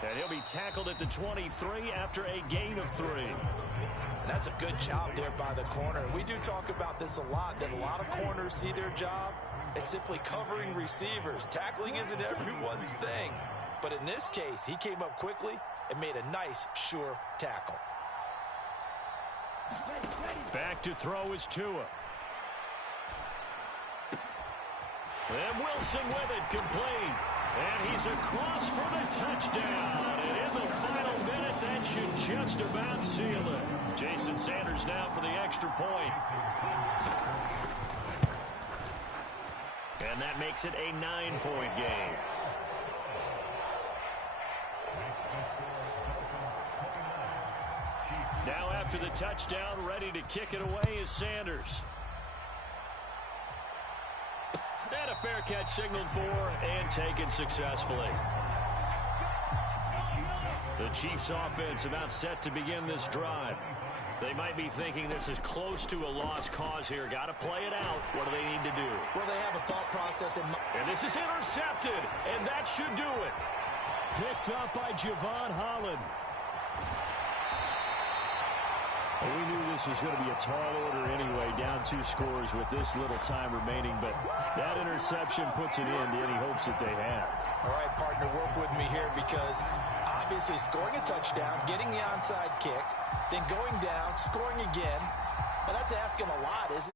And he'll be tackled at the 23 after a gain of 3. And that's a good job there by the corner. We do talk about this a lot, that a lot of corners see their job as simply covering receivers. Tackling isn't everyone's thing. But in this case, he came up quickly and made a nice, sure tackle. Back to throw is Tua. And Wilson with it, complete. And he's across for the touchdown. And in the final minute, that should just about seal it. Jason Sanders now for the extra point. And that makes it a 9-point game. Now after the touchdown, ready to kick it away is Sanders. And a fair catch signaled for and taken successfully. The Chiefs offense about set to begin this drive. They might be thinking this is close to a lost cause here. Got to play it out. What do they need to do? Well, they have a thought process in mind. And this is intercepted, and that should do it. Picked up by Javon Holland. Well, we knew this was going to be a tall order anyway, down 2 scores with this little time remaining, but that interception puts an end to any hopes that they have. All right, partner, work with me here because obviously scoring a touchdown, getting the onside kick, then going down, scoring again, well, that's asking a lot, isn't it?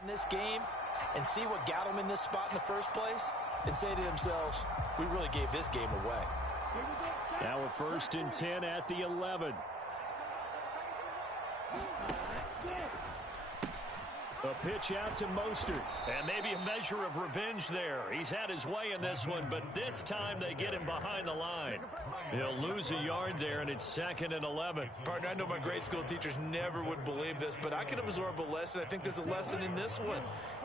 On this game and see what got them in this spot in the first place and say to themselves, we really gave this game away. Now a 1st and 10 at the 11. A pitch out to Mostert. And maybe a measure of revenge there. He's had his way in this one, but this time they get him behind the line. He'll lose a yard there, and it's 2nd and 11. Partner, I know my grade school teachers never would believe this, but I can absorb a lesson. I think there's a lesson in this one.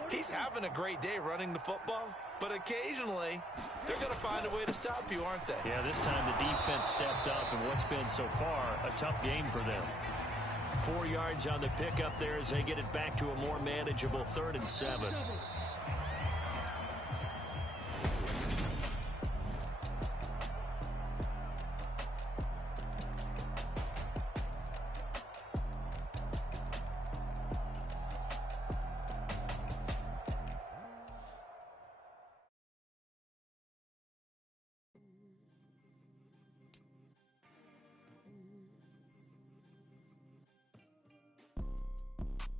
He's having a great day running the football, but occasionally they're going to find a way to stop you, aren't they? Yeah, this time the defense stepped up, and what's been so far a tough game for them. 4 yards on the pickup there as they get it back to a more manageable 3rd and 7.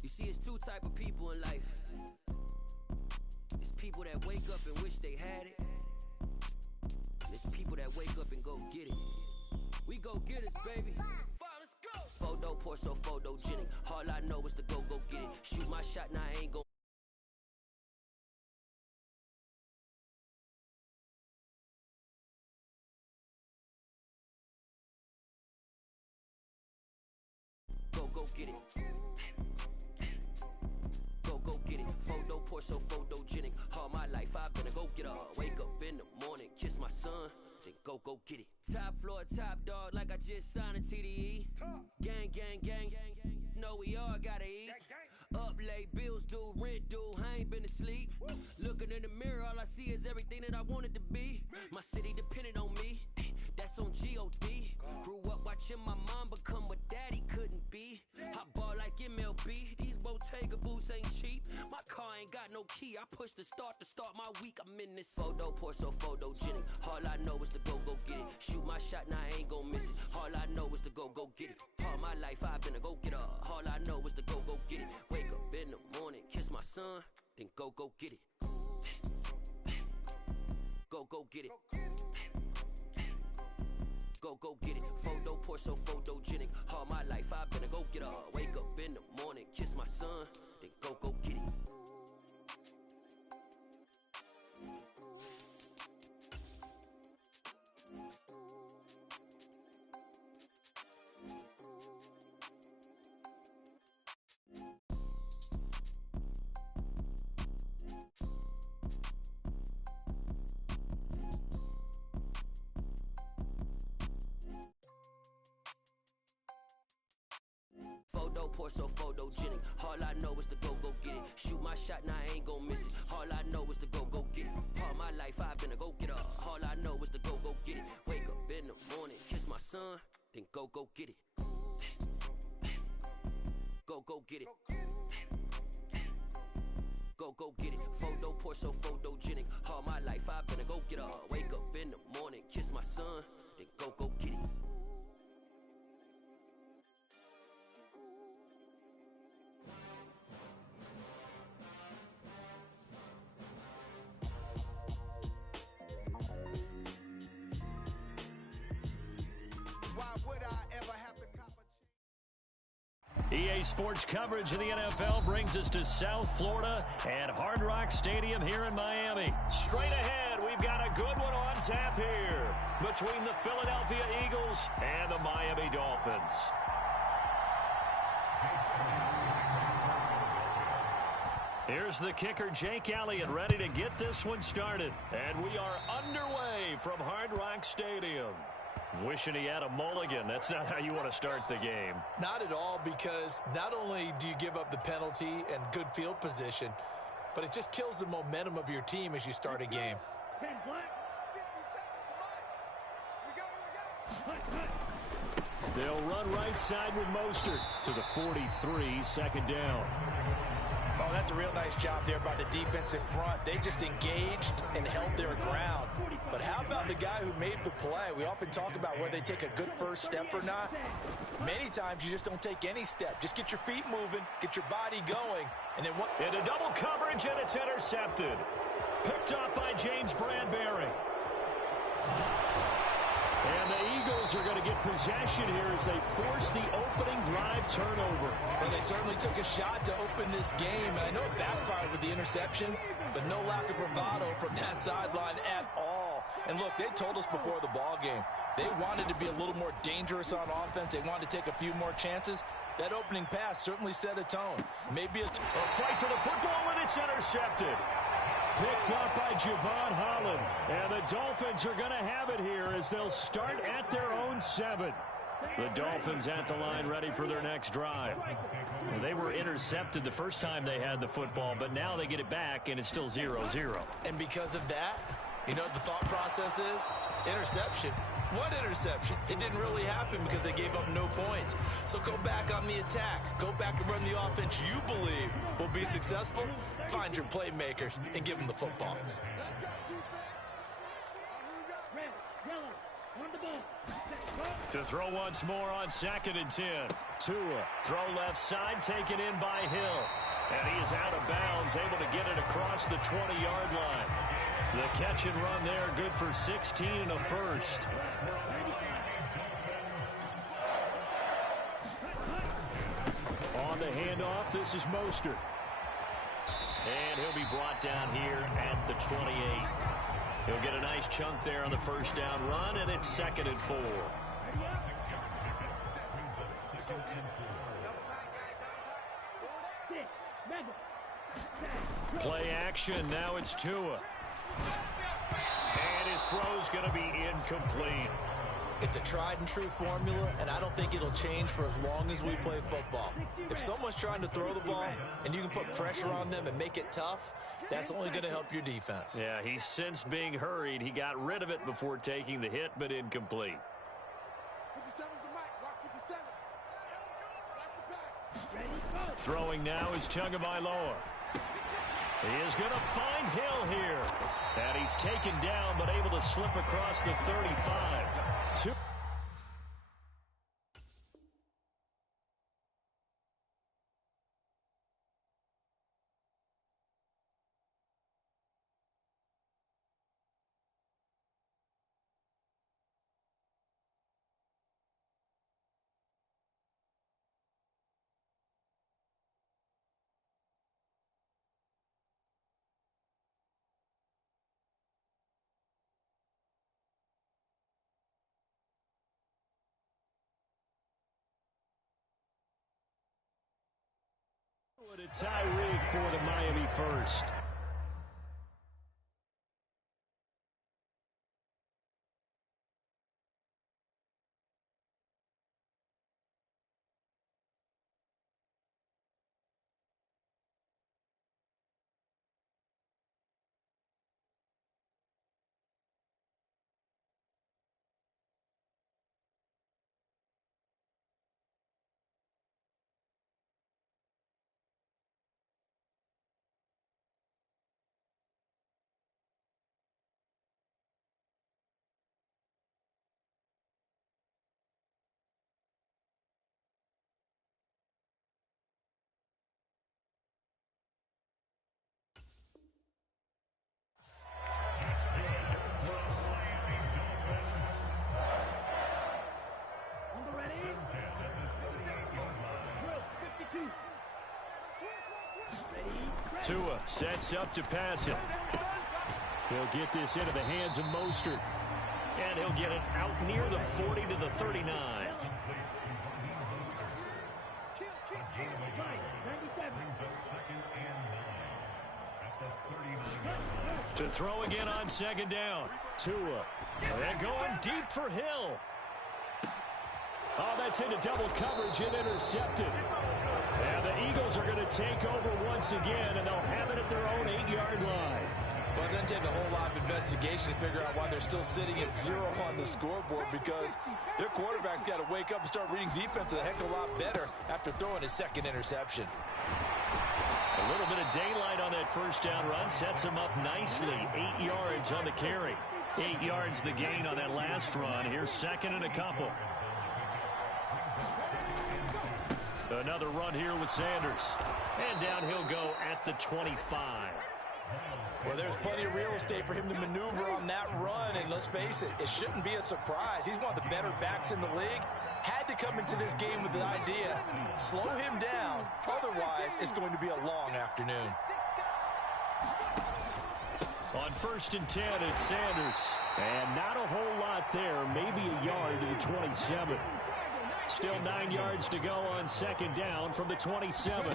You see, it's 2 type of people in life. It's people that wake up and wish they had it. And it's people that wake up and go get it. We go get it, baby. Let's go. Photo poor, so photogenic. All I know is to go get it. Shoot my shot, now I ain't gon' go get it. Go get it. Photo poor, so photo. we all gotta eat. Up late, bills due, rent due, I ain't been asleep. Looking in the mirror, all I see is everything that I wanted to be. My city depended on me, that's on G.O.D. Grew up watching my mom become what daddy couldn't be. I ball like MLB, these Bottega boots ain't cheap. My car ain't got no key, I push the start to start my week. I'm in this photo, pour so photogenic. All I know is to go get it. Shoot my shot, now I ain't gon' miss it. All I know is to go get it. All my life I've been a go-getter. All I know is to go get it. Wake up in the morning, kiss my son, then go get it. Go get it. Go get it. Photo, pour so photogenic. All my life I've been a go-getter. Wake up in the morning, kiss my son, then go get it. Photo, pour so photogenic. All I know is to go get it. Shoot my shot, now I ain't gon' miss it. All I know is to go get it. All my life I've been a go-getter. All I know is to go get it. Wake up in the morning, kiss my son, then go get it. Go get it. Go get it. Photo, pour so photogenic. All my life I've been a go-getter. Wake up in the morning, kiss my son, then go get it. EA Sports coverage of the NFL brings us to South Florida and Hard Rock Stadium here in Miami. Straight ahead, we've got a good one on tap here between the Philadelphia Eagles and the Miami Dolphins. Here's the kicker, Jake Elliott, ready to get this one started. And we are underway from Hard Rock Stadium. Wishing he had a mulligan. That's not how you want to start the game. Not at all, because not only do you give up the penalty and good field position, but it just kills the momentum of your team as you start a game. 10 black. 50 seconds. They'll run right side with Mostert to the 43, second down. Oh, that's a real nice job there by the defensive front. They just engaged and held their ground. But how about the guy who made the play? We often talk about whether they take a good first step or not. Many times you just don't take any step. Just get your feet moving, get your body going, and then what? Into double coverage, and it's intercepted. Picked up by James Bradbury. And the Eagles are going to get possession here as they force the opening drive turnover. Well, they certainly took a shot to open this game, and I know it backfired with the interception, but no lack of bravado from that sideline at all. And look, they told us before the ball game, they wanted to be a little more dangerous on offense. They wanted to take a few more chances. That opening pass certainly set a tone. Maybe a fight for the football, and it's intercepted. Picked up by Javon Holland. And the Dolphins are going to have it here as they'll start at their own 7. The Dolphins at the line ready for their next drive. Well, they were intercepted the first time they had the football, but now they get it back, and it's still 0-0. And because of that, you know what the thought process is? Interception. What interception? It didn't really happen because they gave up no points. So go back on the attack. Go back and run the offense you believe will be successful. Find your playmakers and give them the football. Red, yellow, on the ball. To throw once more on 2nd and 10. Tua, throw left side, taken in by Hill. And he is out of bounds, able to get it across the 20-yard line. The catch and run there, good for 16 and a first. On the handoff, this is Mostert. And he'll be brought down here at the 28. He'll get a nice chunk there on the first down run, and it's 2nd and 4. Play action, now it's Tua. And his throw's going to be incomplete. It's a tried and true formula, and I don't think it'll change for as long as we play football. If someone's trying to throw the ball and you can put pressure on them and make it tough, that's only going to help your defense. Yeah, he's sensed being hurried. He got rid of it before taking the hit, but incomplete. 57's the mic. Watch 57. Watch the pass. Throwing now is Tagovailoa. He is going to find Hill here. And he's taken down, but able to slip across the 35. A Tyreek for the Miami first. Tua sets up to pass it. He'll get this into the hands of Mostert. And he'll get it out near the 40 to the 39. To throw again on second down. Tua. And going deep for Hill. Oh, that's into double coverage and intercepted. And the Eagles are going to take over once again, and they'll have it at their own 8-yard line. Well, it doesn't take a whole lot of investigation to figure out why they're still sitting at 0 on the scoreboard, because their quarterback's got to wake up and start reading defense a heck of a lot better after throwing his second interception. A little bit of daylight on that first down run sets him up nicely. 8 yards on the carry. 8 yards the gain on that last run. Here's second and a couple. Another run here with Sanders. And down he'll go at the 25. Well, there's plenty of real estate for him to maneuver on that run, and let's face it, it shouldn't be a surprise. He's one of the better backs in the league. Had to come into this game with the idea, slow him down, otherwise it's going to be a long afternoon. On 1st and 10, it's Sanders. And not a whole lot there, maybe a yard to the 27. Still 9 yards to go on second down from the 27.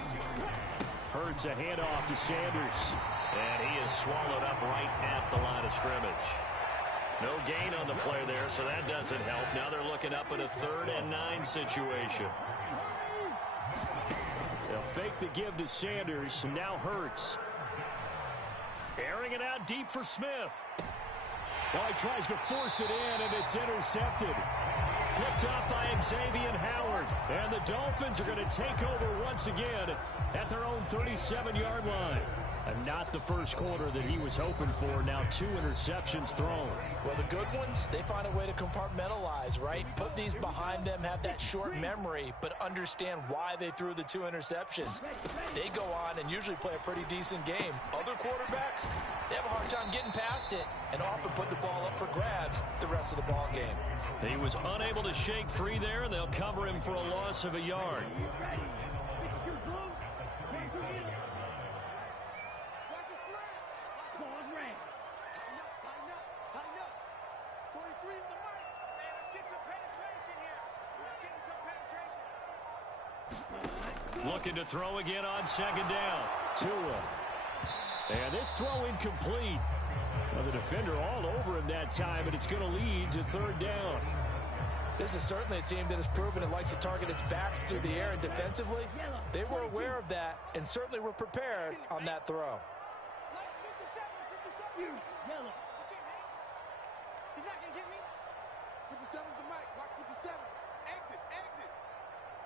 Hurts a handoff to Sanders. And he is swallowed up right at the line of scrimmage. No gain on the play there, so that doesn't help. Now they're looking up at a 3rd and 9 situation. They'll fake the give to Sanders, and now Hurts. Airing it out deep for Smith. Well, he tries to force it in, and it's intercepted. Picked up by Xavier Howard. And the Dolphins are going to take over once again at their own 37-yard line. And not the first quarter that he was hoping for. Now 2 interceptions thrown. Well, the good ones, they find a way to compartmentalize, right? Put these behind them, have that short memory, but understand why they threw the 2 interceptions. They go on and usually play a pretty decent game. Other quarterbacks, they have a hard time getting past it and often put the ball up for grabs the rest of the ball game. He was unable to shake free there, and they'll cover him for a loss of a yard. Looking to throw again on second down. Tua. And this throw incomplete. Well, the defender all over him that time, and it's going to lead to 3rd down. This is certainly a team that has proven it likes to target its backs through the air, and defensively, they were aware of that and certainly were prepared on that throw. Yellow. He's not gonna get me. 57's the mic. Watch 57. Exit, exit.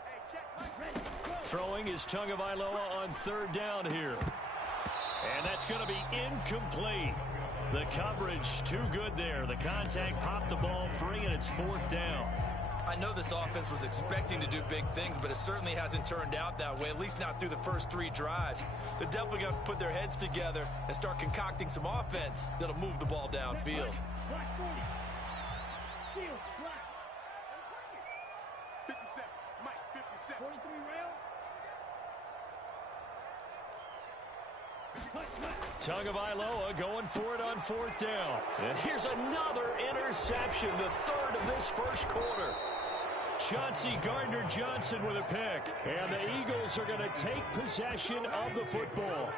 Hey, check, Mike. Ready, go. Throwing is Tagovailoa on third down here. And that's going to be incomplete. The coverage too good there. The contact popped the ball free, and it's fourth down. I know this offense was expecting to do big things, but it certainly hasn't turned out that way, at least not through the first 3 drives. They're definitely going to have to put their heads together and start concocting some offense that'll move the ball downfield. Black 40. Field, black. 57. Mike, 57. 43 rail. Touch left. Tagovailoa going for it on fourth down. And here's another interception, the third of this first quarter. Chauncey Gardner-Johnson with a pick. And the Eagles are going to take possession of the football.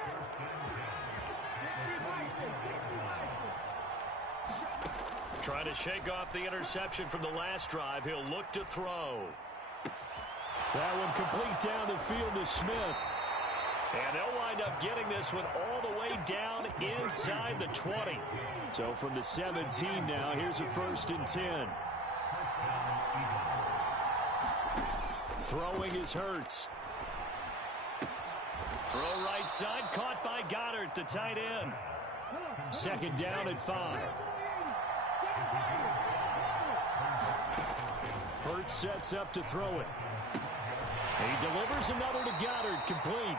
Trying to shake off the interception from the last drive. He'll look to throw. That one complete down the field to Smith. And they'll wind up getting this one all the way down inside the 20. So from the 17 now, here's a 1st and 10. Throwing is Hurts. Throw right side, caught by Goddard, the tight end. 2nd down at 5. Hurts sets up to throw it. He delivers another to Goddard, complete.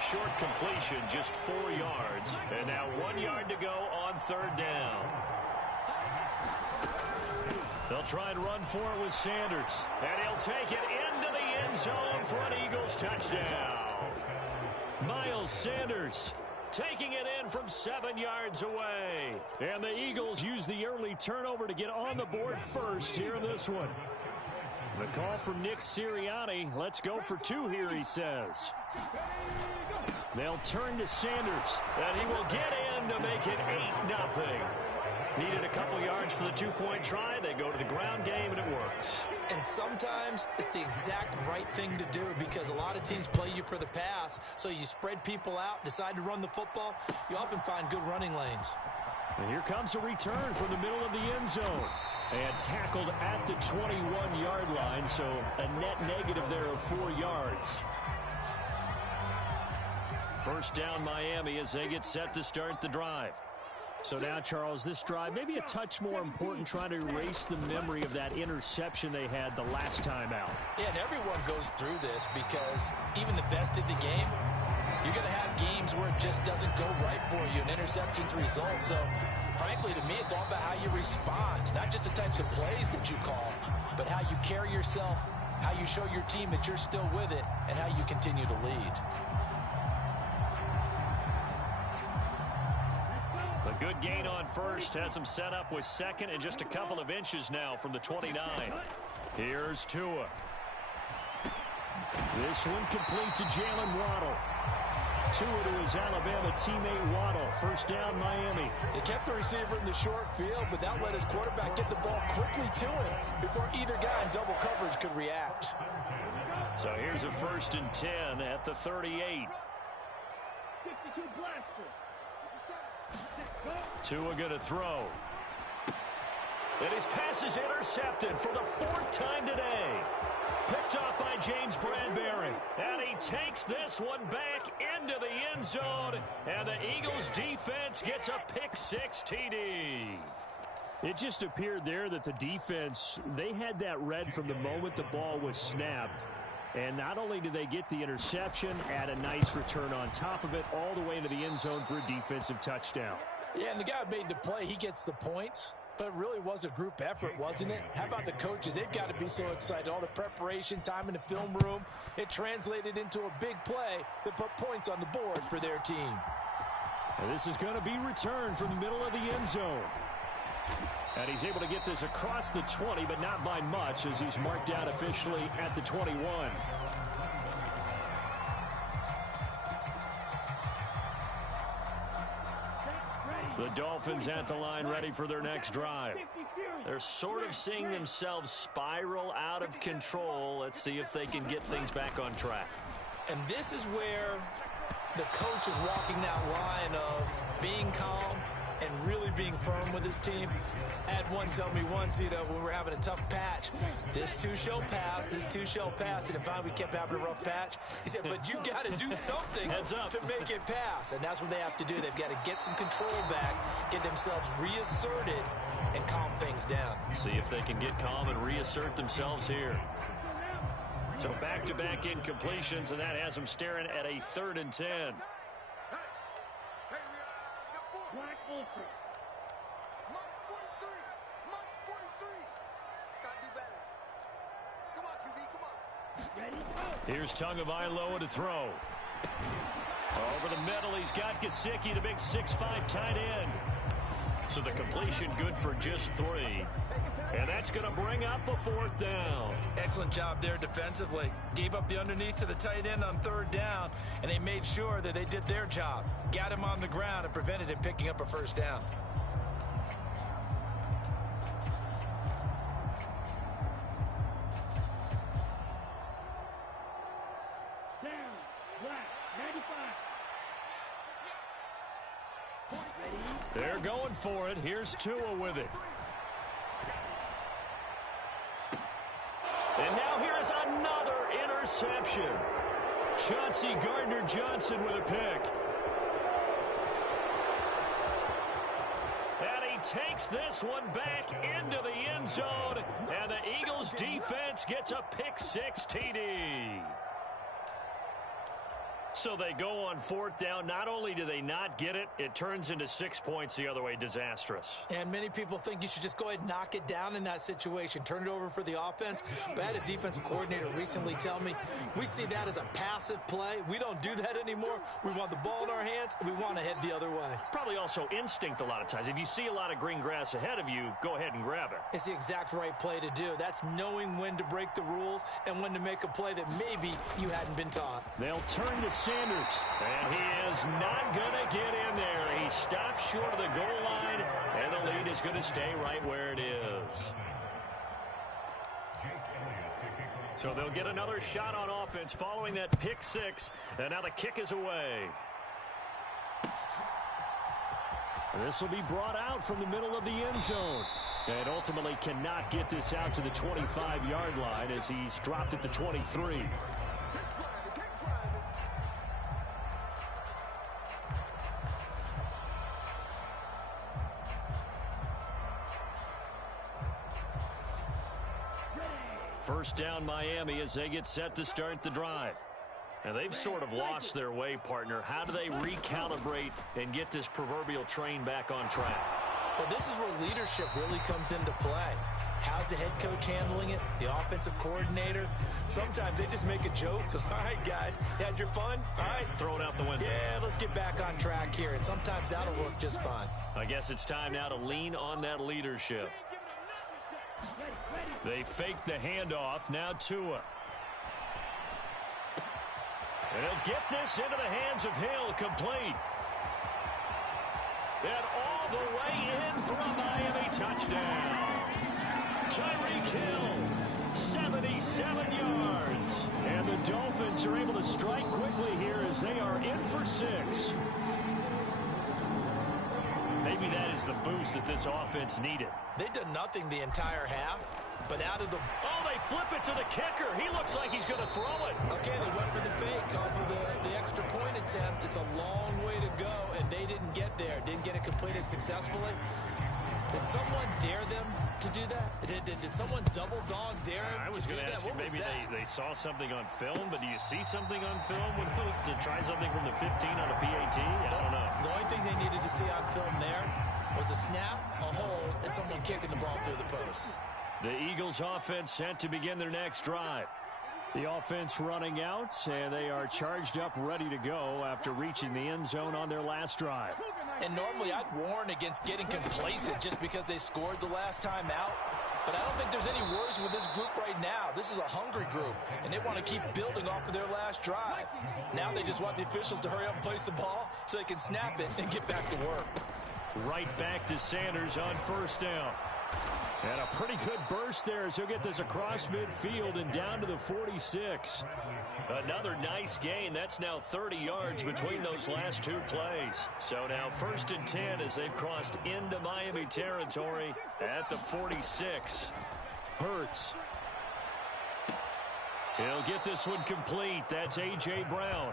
Short completion, just 4 yards. And now 1 yard to go on 3rd down. They'll try and run for it with Sanders. And he'll take it into the end zone for an Eagles touchdown. Miles Sanders taking it in from 7 yards away. And the Eagles use the early turnover to get on the board first here in this one. The call from Nick Sirianni. Let's go for 2 here, he says. They'll turn to Sanders, and he will get in to make it 8-0. Needed a couple yards for the 2-point try. They go to the ground game, and it works. And sometimes it's the exact right thing to do because a lot of teams play you for the pass, so you spread people out, decide to run the football. You often find good running lanes. And here comes a return from the middle of the end zone. And tackled at the 21-yard line, so a net negative there of 4 yards. 1st down Miami as they get set to start the drive. So now, Charles, this drive maybe a touch more important, trying to erase the memory of that interception they had the last time out. Yeah, and everyone goes through this because even the best in the game, you're going to have games where it just doesn't go right for you, and interceptions result. So, frankly, to me, it's all about how you respond, not just the types of plays that you call, but how you carry yourself, how you show your team that you're still with it, and how you continue to lead. A good gain on first has him set up with 2nd and just a couple of inches now from the 29. Here's Tua. This one complete to Jalen Waddle. Tua to his Alabama teammate Waddle. 1st down Miami. They kept the receiver in the short field, but that let his quarterback get the ball quickly to him before either guy in double coverage could react. So here's a 1st and 10 at the 38. 52 blaster. Tua going to throw. And his pass is intercepted for the 4th time today. Picked off by James Bradbury. And he takes this one back into the end zone. And the Eagles defense gets a pick-6 TD. It just appeared there that the defense, they had that read from the moment the ball was snapped. And not only did they get the interception, add a nice return on top of it, all the way into the end zone for a defensive touchdown. Yeah, and the guy who made the play, he gets the points. But it really was a group effort, wasn't it? How about the coaches? They've got to be so excited. All the preparation, time in the film room, it translated into a big play that put points on the board for their team. And this is going to be returned from the middle of the end zone. And he's able to get this across the 20, but not by much, as he's marked out officially at the 21. The Dolphins at the line ready for their next drive. They're sort of seeing themselves spiral out of control. Let's see if they can get things back on track. And this is where the coach is walking that line of being calm and really being firm with his team. I had one tell me once, when we were having a tough patch, this too shall pass, this too shall pass. And if we kept having a rough patch, he said, but you got to do something to make it pass. And that's what they have to do. They've got to get some control back, get themselves reasserted, and calm things down. See if they can get calm and reassert themselves here. So back-to-back incompletions, and that has them staring at a 3rd and 10. Black Ultra. March 43. March 43. Gotta do better. Come on, QB, come on. Ready, go. Here's Tagovailoa to throw. Over the middle, he's got Gesicki, the big 6'5" tight end. So the completion good for just 3. And that's going to bring up a 4th down. Excellent job there defensively. Gave up the underneath to the tight end on 3rd down, and they made sure that they did their job. Got him on the ground and prevented him picking up a 1st down. Down. Black. 95. They're going for it. Here's Tua with it. And now here is another interception. Chauncey Gardner-Johnson with a pick. And he takes this one back into the end zone. And the Eagles defense gets a pick-6 TD. So they go on 4th down. Not only do they not get it, it turns into 6 points the other way. Disastrous. And many people think you should just go ahead and knock it down in that situation. Turn it over for the offense. But I had a defensive coordinator recently tell me, we see that as a passive play. We don't do that anymore. We want the ball in our hands, and we want to head the other way. It's probably also instinct a lot of times. If you see a lot of green grass ahead of you, go ahead and grab it. It's the exact right play to do. That's knowing when to break the rules and when to make a play that maybe you hadn't been taught. They'll turn to Sanders, and he is not going to get in there. He stops short of the goal line, and the lead is going to stay right where it is. So they'll get another shot on offense following that pick-6, and now the kick is away. This will be brought out from the middle of the end zone. And ultimately cannot get this out to the 25-yard line as he's dropped at the 23. First down Miami as they get set to start the drive. And they've sort of lost their way, partner. How do they recalibrate and get this proverbial train back on track? Well, this is where leadership really comes into play. How's the head coach handling it? The offensive coordinator? Sometimes they just make a joke. All right, guys, you had your fun? All right. Throw it out the window. Yeah, let's get back on track here. And sometimes that'll work just fine. I guess it's time now to lean on that leadership. They fake the handoff. Now Tua. And he'll get this into the hands of Hill, complete. And all the way in for a Miami touchdown. Tyreek Hill, 77 yards. And the Dolphins are able to strike quickly here as they are in for 6. Maybe that is the boost that this offense needed. They did nothing the entire half, but out of the... Oh, they flip it to the kicker. He looks like he's going to throw it. Okay, they went for the fake off of the extra point attempt. It's a long way to go, and they didn't get there. Didn't get it completed successfully. Did someone dare them to do that? Did someone double dog dare them I was going to ask you, maybe they saw something on film, but do you see something on film when it was to try something from the 15 on a PAT? I don't know. The only thing they needed to see on film there was a snap, a hold, and someone kicking the ball through the post. The Eagles offense set to begin their next drive. The offense running out, and they are charged up, ready to go after reaching the end zone on their last drive. And normally I'd warn against getting complacent just because they scored the last time out. But I don't think there's any worries with this group right now. This is a hungry group, and they want to keep building off of their last drive. Now they just want the officials to hurry up and place the ball so they can snap it and get back to work. Right back to Sanders on first down. And a pretty good burst there as he'll get this across midfield and down to the 46. Another nice gain. That's now 30 yards between those last two plays. So now 1st and 10 as they've crossed into Miami territory at the 46. Hurts. He'll get this one complete. That's A.J. Brown.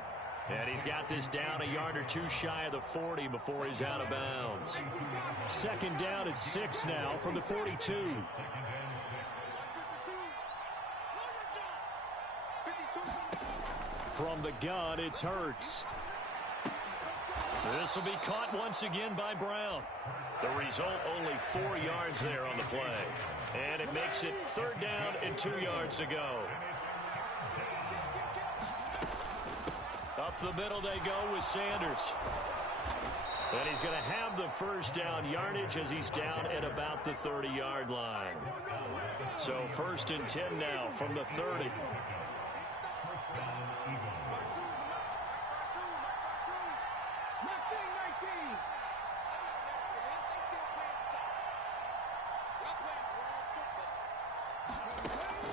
And he's got this down a yard or two shy of the 40 before he's out of bounds. Second down at 6 now from the 42. From the gun, it's Hurts. This will be caught once again by Brown. The result, only 4 yards there on the play. And it makes it 3rd down and 2 yards to go. Up the middle they go with Sanders. And he's going to have the first down yardage as he's down at about the 30-yard line. So 1st and 10 now from the 30.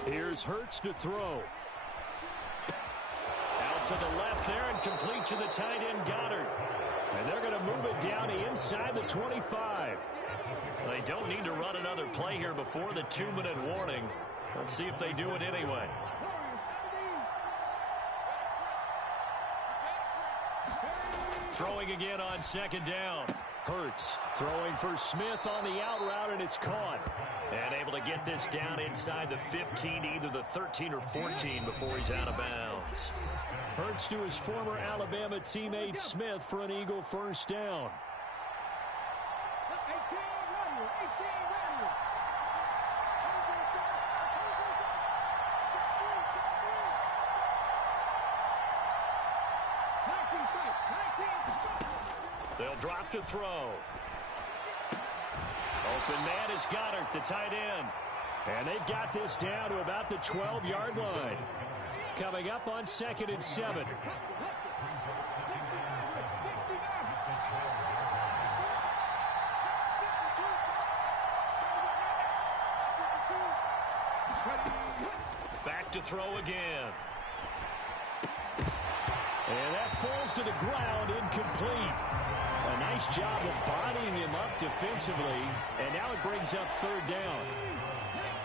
Here's Hurts to throw. Out to the left there and complete to the tight end Goddard. And they're going to move it down inside the 25. They don't need to run another play here before the 2-minute warning. Let's see if they do it anyway. Throwing again on 2nd down. Hurts throwing for Smith on the out route, and it's caught. And able to get this down inside the 15, either the 13 or 14 before he's out of bounds. Hurts to his former Alabama teammate Smith for an Eagle first down. They'll drop to throw. Open man is Goddard, the tight end. And they've got this down to about the 12-yard line. Coming up on 2nd and 7. Back to throw again. And that falls to the ground, incomplete. A nice job of bodying him up defensively, and now it brings up 3rd down.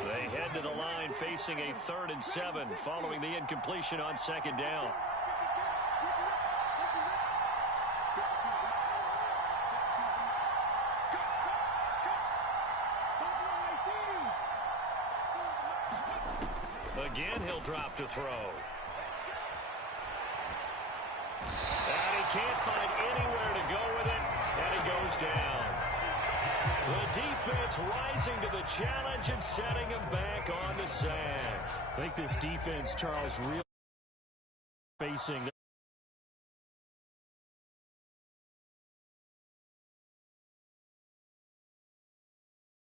They head to the line facing a 3rd and 7 following the incompletion on 2nd down. Again, he'll drop to throw. And he can't find anywhere to go with it, and he goes down. The defense rising to the challenge and setting him back on the sack. I think this defense, Charles, really facing.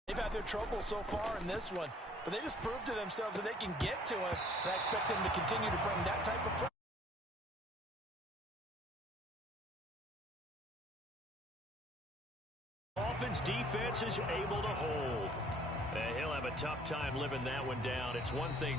They've had their trouble so far in this one, but they just proved to themselves that they can get to it. And I expect them to continue to bring that type of play. Dolphins defense is able to hold. And he'll have a tough time living that one down. It's one thing.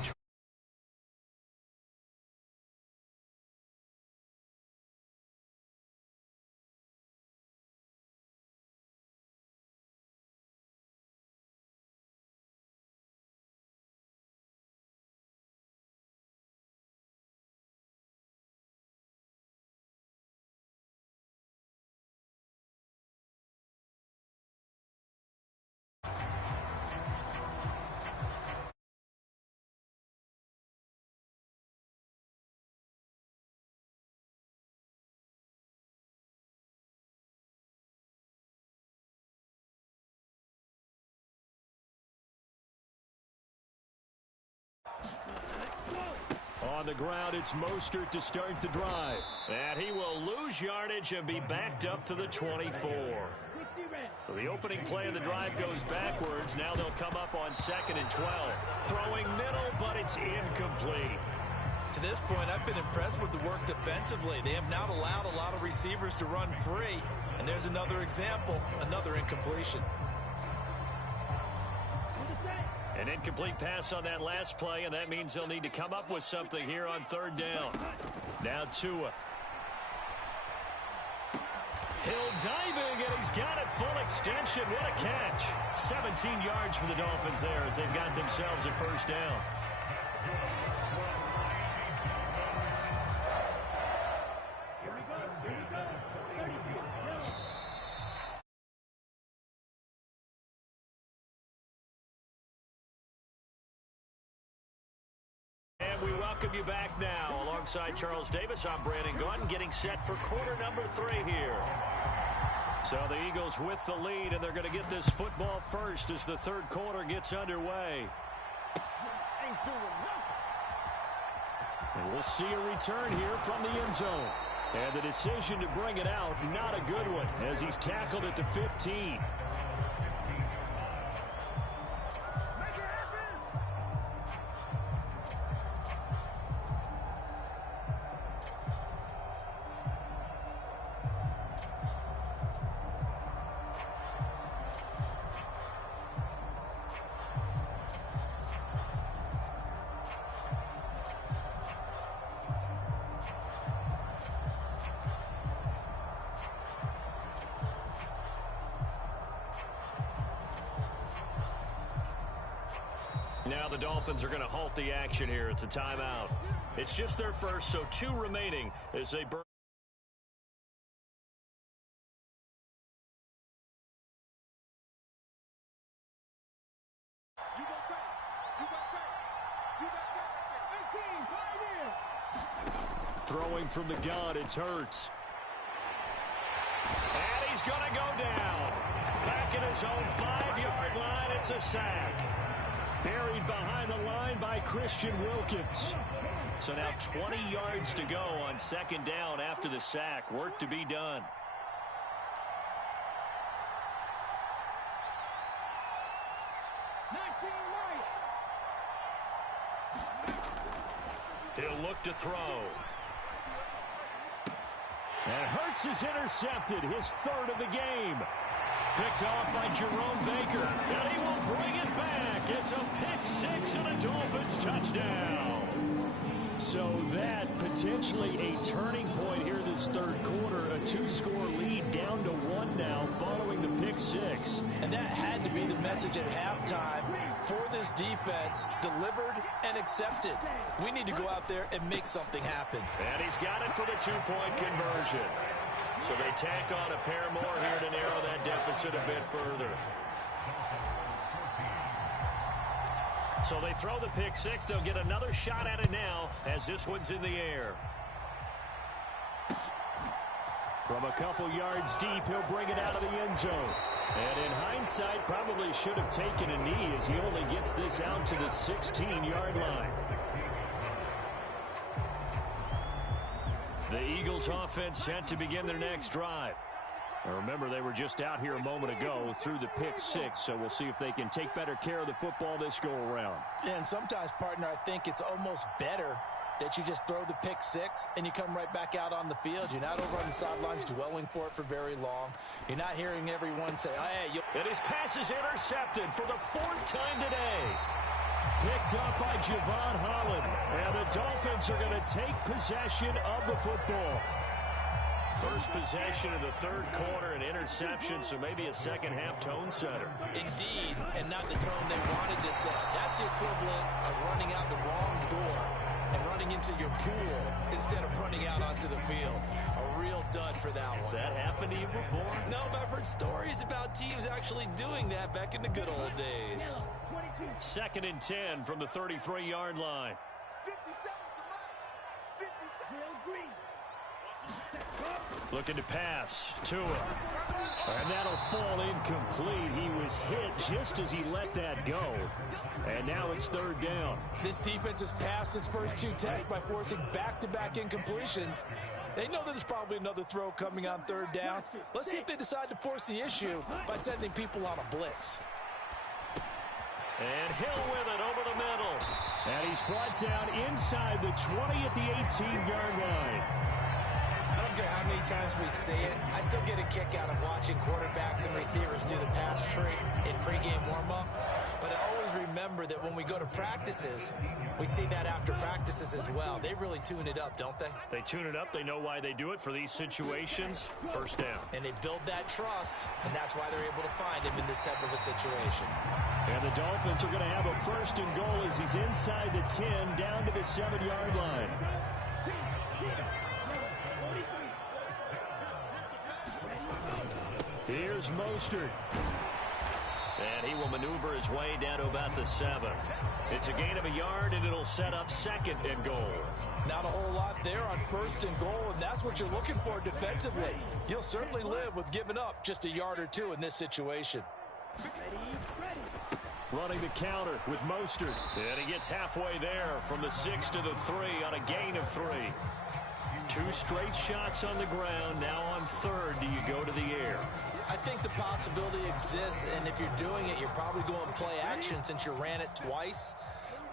On the ground, it's Mostert to start the drive. And he will lose yardage and be backed up to the 24. So the opening play of the drive goes backwards. Now they'll come up on 2nd and 12. Throwing middle, but it's incomplete. To this point, I've been impressed with the work defensively. They have not allowed a lot of receivers to run free. And there's another example, another incompletion. An incomplete pass on that last play, and that means they'll need to come up with something here on third down. Now Tua. Hill diving, and he's got it full extension. What a catch. 17 yards for the Dolphins there as they've got themselves a first down. And we welcome you back now. Alongside Charles Davis, I'm Brandon Gaudin, getting set for quarter number 3 here. So the Eagles with the lead, and they're going to get this football first as the third quarter gets underway. And we'll see a return here from the end zone. And the decision to bring it out, not a good one, as he's tackled at the 15. Now the Dolphins are going to halt the action here. It's a timeout. It's just their first, so 2 remaining as they burn. Throwing from the gun, it's Hurts. And he's going to go down. Back at his own 5-yard line, it's a sack. Buried behind the line by Christian Wilkins. So now 20 yards to go on second down after the sack. Work to be done. He'll look to throw. And Hurts is intercepted, his 3rd of the game. Picked off by Jerome Baker, and he will bring it back. It's a pick-6 and a Dolphins touchdown. So that potentially a turning point here this third quarter. A 2-score lead down to 1 now following the pick-6. And that had to be the message at halftime for this defense. Delivered and accepted. We need to go out there and make something happen. And he's got it for the 2-point conversion. So they tack on a pair more here to narrow that deficit a bit further. So they throw the pick-6. They'll get another shot at it now as this one's in the air. From a couple yards deep, he'll bring it out of the end zone. And in hindsight, probably should have taken a knee as he only gets this out to the 16-yard line. The Eagles offense set to begin their next drive. Now remember, they were just out here a moment ago through the pick-6, so we'll see if they can take better care of the football this go-around. And sometimes, partner, I think it's almost better that you just throw the pick-6 and you come right back out on the field. You're not over on the sidelines dwelling for it for very long. You're not hearing everyone say, hey. And his pass is intercepted for the 4th time today. Picked up by Javon Holland. And the Dolphins are going to take possession of the football. First possession of the third quarter, an interception, so maybe a second-half tone setter. Indeed, and not the tone they wanted to set. That's the equivalent of running out the wrong door and running into your pool instead of running out onto the field. A real dud for that one. Has that happened to you before? No, but I've heard stories about teams actually doing that back in the good old days. 2nd and 10 from the 33-yard line. 57. Looking to pass. Tua. And that'll fall incomplete. He was hit just as he let that go. And now it's 3rd down. This defense has passed its first 2 tests by forcing back-to-back incompletions. They know that there's probably another throw coming on 3rd down. Let's see if they decide to force the issue by sending people on a blitz. And Hill with it over the middle. And he's brought down inside the 20 at the 18-yard line. A don't care how many times we see it, I still get a kick out of watching quarterbacks and receivers do the pass tree in pregame warm-up. But I always remember that when we go to practices, we see that after practices as well. They really tune it up, don't they? They tune it up. They know why they do it for these situations. First down. And they build that trust, and that's why they're able to find him in this type of a situation. And the Dolphins are going to have a first and goal as he's inside the 10 down to the 7-yard line. Here's Mostert. And he will maneuver his way down to about the 7. It's a gain of a yard, and it'll set up second and goal. Not a whole lot there on first and goal, and that's what you're looking for defensively. You'll certainly live with giving up just a yard or two in this situation. Running the counter with Mostert. And he gets halfway there from the 6 to the 3 on a gain of 3. 2 straight shots on the ground. Now on third, do you go to the air? I think the possibility exists, and if you're doing it, you're probably going play action since you ran it twice.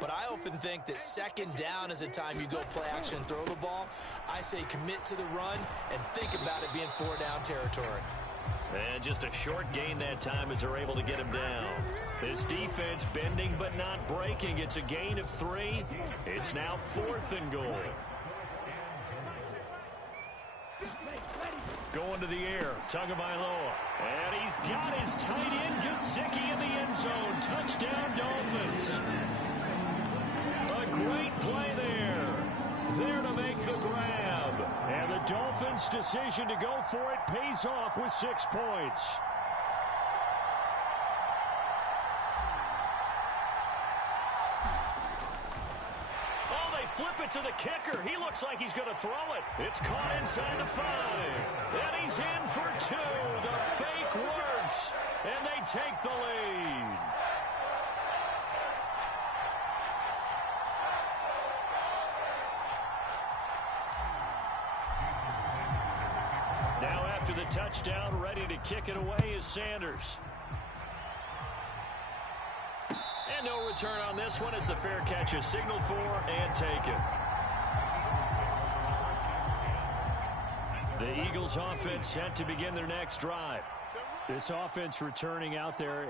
But I often think that second down is a time you go play action and throw the ball. I say commit to the run and think about it being 4-down territory. And just a short gain that time as they're able to get him down. This defense bending but not breaking. It's a gain of 3. It's now 4th and goal. Going to the air, Tagovailoa. And he's got his tight end, Gesicki, in the end zone. Touchdown, Dolphins. A great play there. There to make the grab. And the Dolphins' decision to go for it pays off with 6 points. Flip it to the kicker. He looks like he's going to throw it. It's caught inside the 5. And he's in for 2. The fake works. And they take the lead. Now after the touchdown, ready to kick it away is Sanders. And no return on this one as the fair catch is signaled for and taken. The Eagles offense set to begin their next drive. This offense returning out there